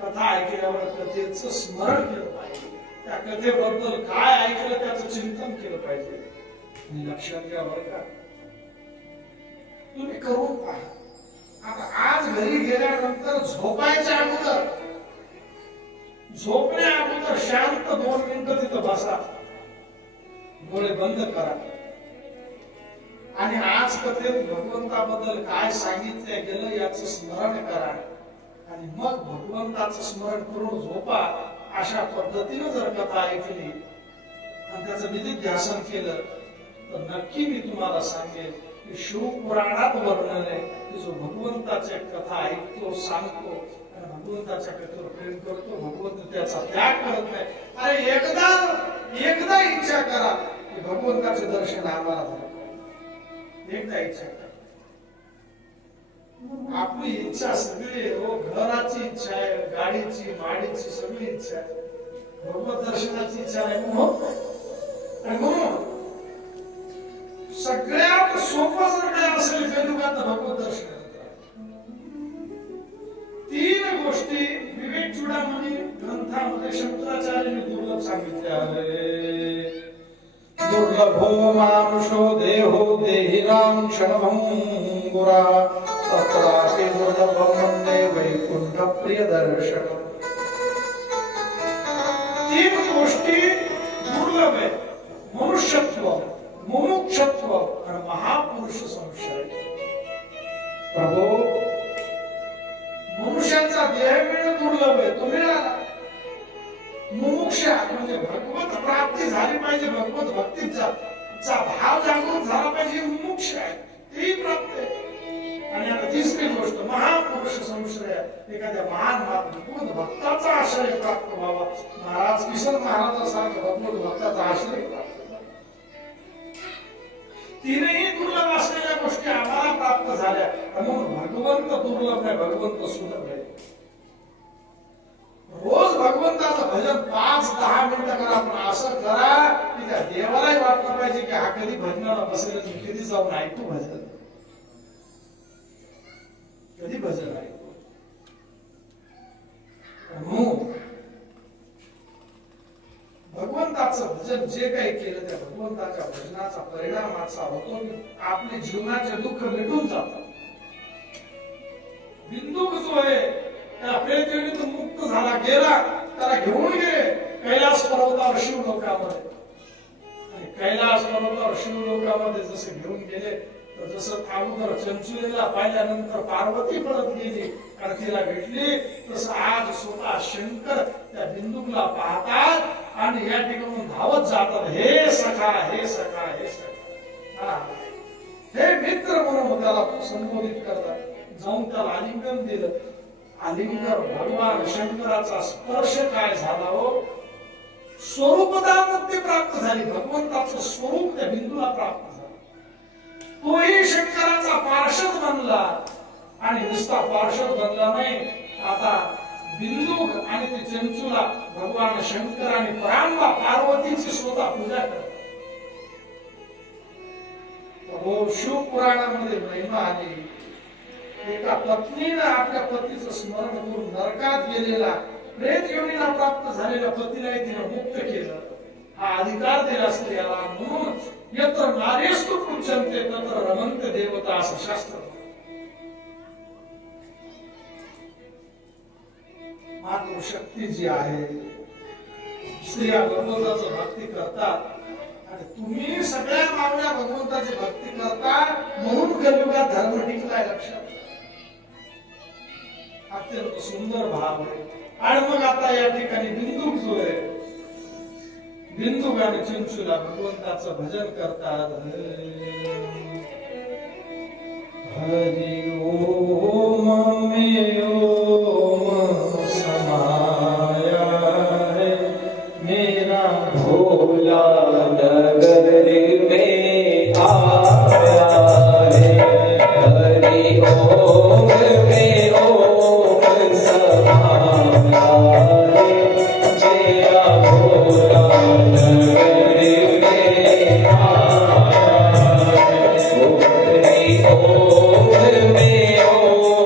कथा ऐकल्यावर कथेचं स्मरण केलं पाहिजे, त्या कथेबद्दल काय ऐकलं त्याचं चिंतन केलं पाहिजे. आणि लक्षात घ्या बरं का, तुम्ही करून पहा. आता आज घरी गेल्यानंतर झोपायच्या अगोदर, झोपण्या अगोदर शांत 2 मिनिटं तिथं बसा, डोळे बंद करा आणि आज कथेत भगवंताबद्दल काय सांगितलं गेलं याचं स्मरण करा. आणि मग भगवंताचं स्मरण करून झोपा. अशा पद्धतीने जर कथा ऐकली आणि त्याचं निधिध्यासन केलं तर नक्की मी तुम्हाला सांगेन की शिवपुराणात वर्णन आहे की जो भगवंताच्या कथा ऐकतो, सांगतो आणि भगवंताच्या कथेवर प्रेम करतो, भगवंत त्याचा त्याग करत नाही. अरे एकदा इच्छा करा की भगवंताचे दर्शन आम्हाला झालं. एकदा इच्छा करा. आपली इच्छा सगळी हो, घराची इच्छा आहे, गाडीची, माडीची सगळी इच्छा आहे, भगवत दर्शनाची इच्छा नाही. म्हणून सगळ्यात सोपं जर काय असेल कलियुगात भगवत दर्शन. 3 गोष्टी विवेक चूडामणी ग्रंथामध्ये शंकराचार्यांनी दुर्लभ सांगितले आहे. दुर्लभो मानुषो देहो देहिनां क्षणभंगुरा तत्रापि दुर्लभं वन्दे वैकुंठ प्रियदर्शन. 3 गोष्टी दुर्लभ आहे. मनुष्यत्व, मुमुक्षत्व आणि महापुरुष संशय. प्रभू, मनुष्याचा देह मिळणं दुर्लभ आहे, तो मिळाला. मुमुक्षा म्हणजे भगवत प्राप्ती झाली पाहिजे, भगवत भक्तीचा भाव जागृत झाला पाहिजे, मुमुक्षा आहे, ती प्राप्त आहे. आणि आता 3री गोष्ट महापुरुष संश्रय. एखाद्या महान भगवत भक्ताचा आश्रय प्राप्त व्हावा. महाराज किशन महाराजांसारखा भगवत भक्ताचा आश्रय प्राप्त. 3ही दुर्लभ असलेल्या गोष्टी आम्हाला प्राप्त झाल्या. म्हणून भगवंत दुर्लभ नाही, भगवंत सुलभ आहे. रोज भगवंताचं भजन 5-10 मिनिटं करा. पण असं करा की त्या देवालाही वाटलं पाहिजे की हा कधी भजनाला बसेल, कधी जाऊन ऐकू भजन, कधी भजन ऐकू. भगवंताचं भजन जे काही केलं त्या भगवंताच्या भजनाचा परिणाम असा होतो की आपले जीवनाचे दुःख मिटून जातात. बिंदुक जो आहे त्या प्रेतयोनीतून मुक्त झाला, गेला, त्याला घेऊन गेले कैलास पर्वतावर शिवलोकामध्ये. आणि कैलास पर्वतावर शिवलोकामध्ये जसे घेऊन गेले तर जसं अगोदर चंचुलीला पाहिल्यानंतर पार्वती परत गेली आणि तिला भेटली, तसं आज स्वतः शंकर त्या बिंदुकला पाहतात आणि या ठिकाणून धावत जातात. हे सखा, हे सखा, हे सखा, हे मित्र म्हणून त्याला संबोधित करतात. जाऊन त्याला आलिंगन दिलं. आलिंगन भगवान शंकराचा स्पर्श काय झाला हो, स्वरूपदा मुक्ती प्राप्त झाली. भगवंताचं स्वरूप त्या बिंदूला प्राप्त झालं. तोही शंकराचा पार्षद बनला. आणि नुसता पार्षद बनला नाही, आता बिंदू आणि ते चंचुला भगवान शंकर आणि परांबा पार्वतीची स्वतः पूजा करतात. शिवपुराणामध्ये महिमा आली. एका पत्नीनं आपल्या पतीचं स्मरण करून नरकात गेलेला प्रेत योनीला प्राप्त झालेल्या पतीलाही तिने मुक्त केलं. हा अधिकार दिला स्त्रियाला. म्हणून यत्र नारीस्तु पूज्यन्ते तत्र रमन्ते देवता असं शास्त्र. मातृशक्ती जी आहे, स्त्रिया भगवंताचं भक्ती करतात आणि तुम्ही सगळ्या मागण्या भगवंताची भक्ती करता. म्हणून कलियुगात धर्म टिकलाय. लक्षात, अत्यंत सुंदर भाव आहे. आणि मग आता या ठिकाणी बिंदुक जो आहे, बिंदुक आणि चंचुला भगवंताचं भजन करतात. हरि ओम मे ओम समाया है मेरा भोला नगर में आया है. हरि ओम में ओम समाया है मेरा भोला नगर में आया है. हरि ओम में ओम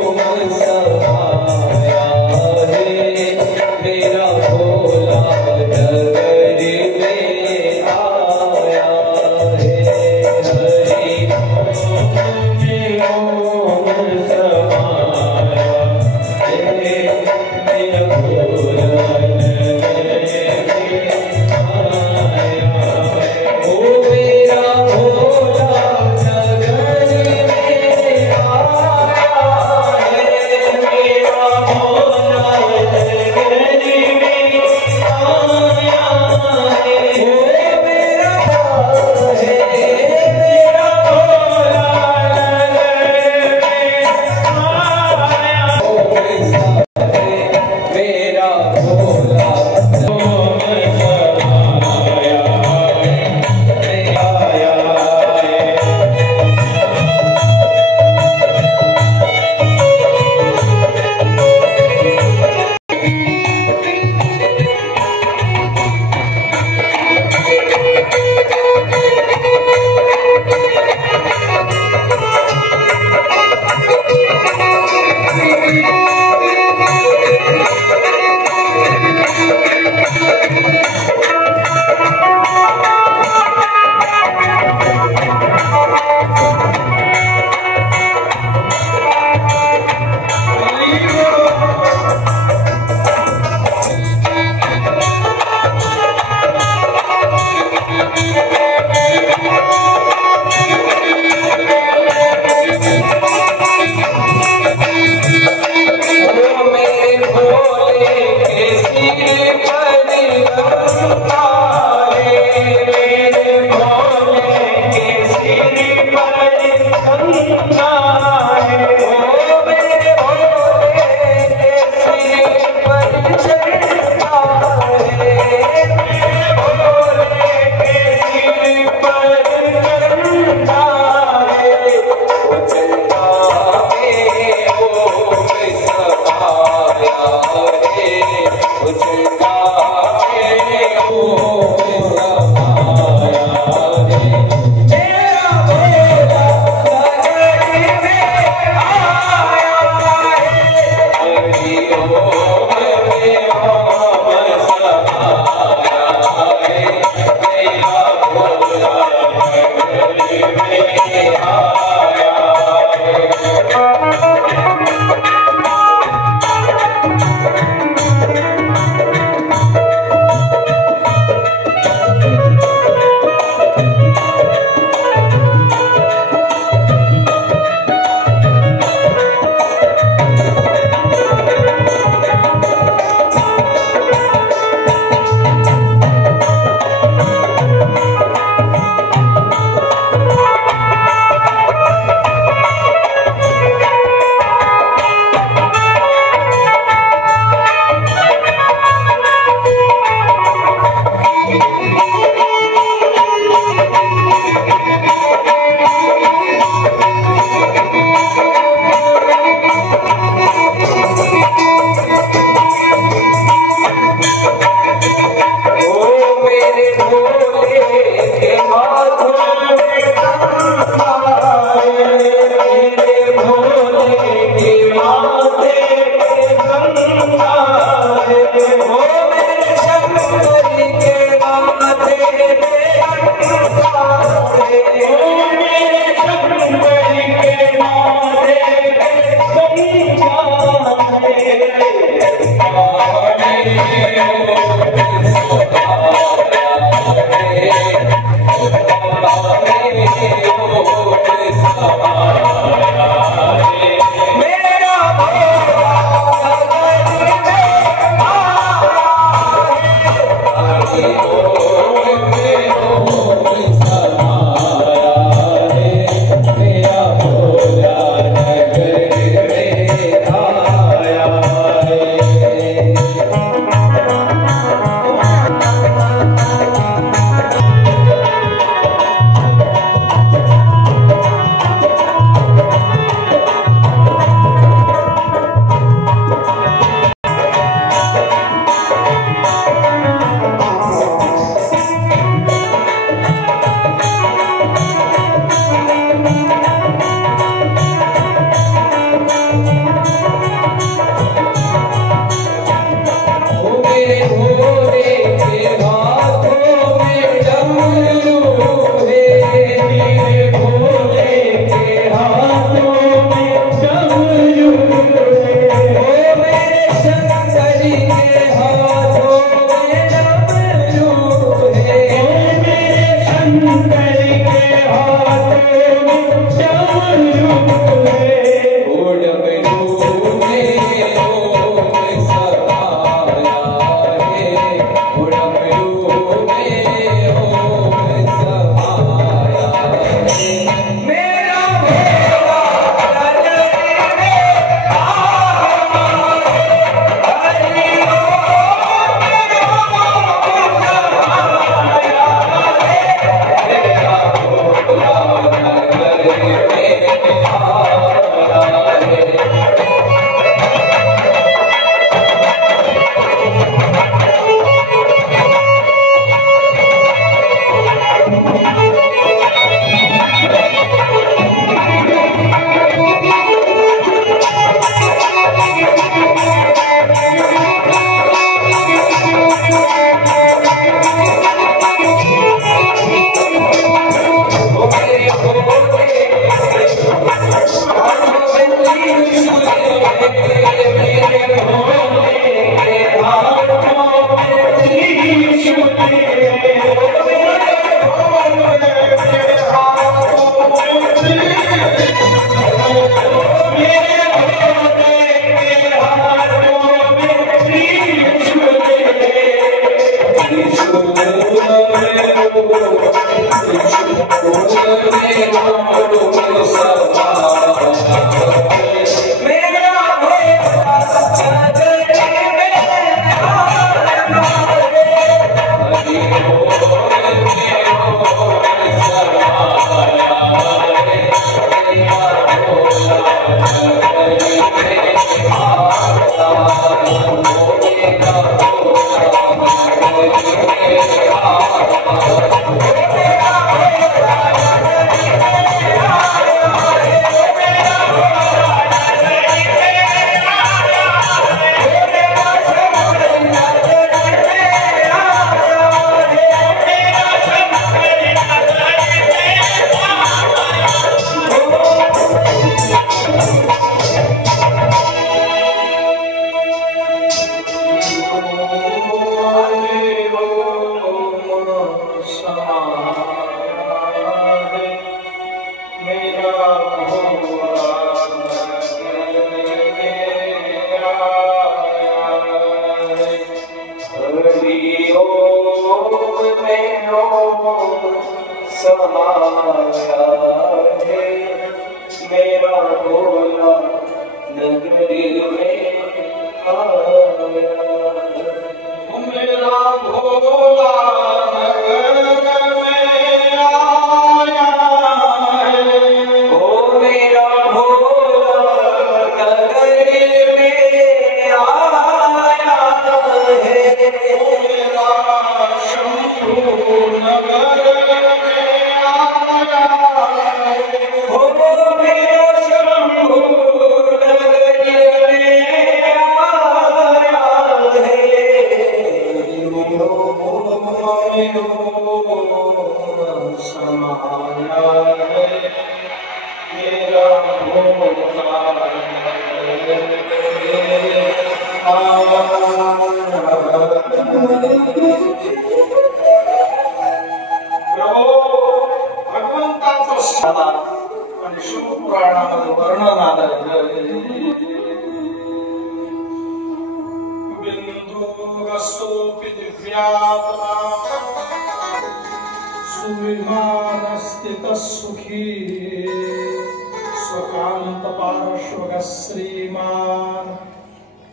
श्रीमान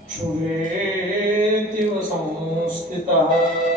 शुभेतिव संस्थितः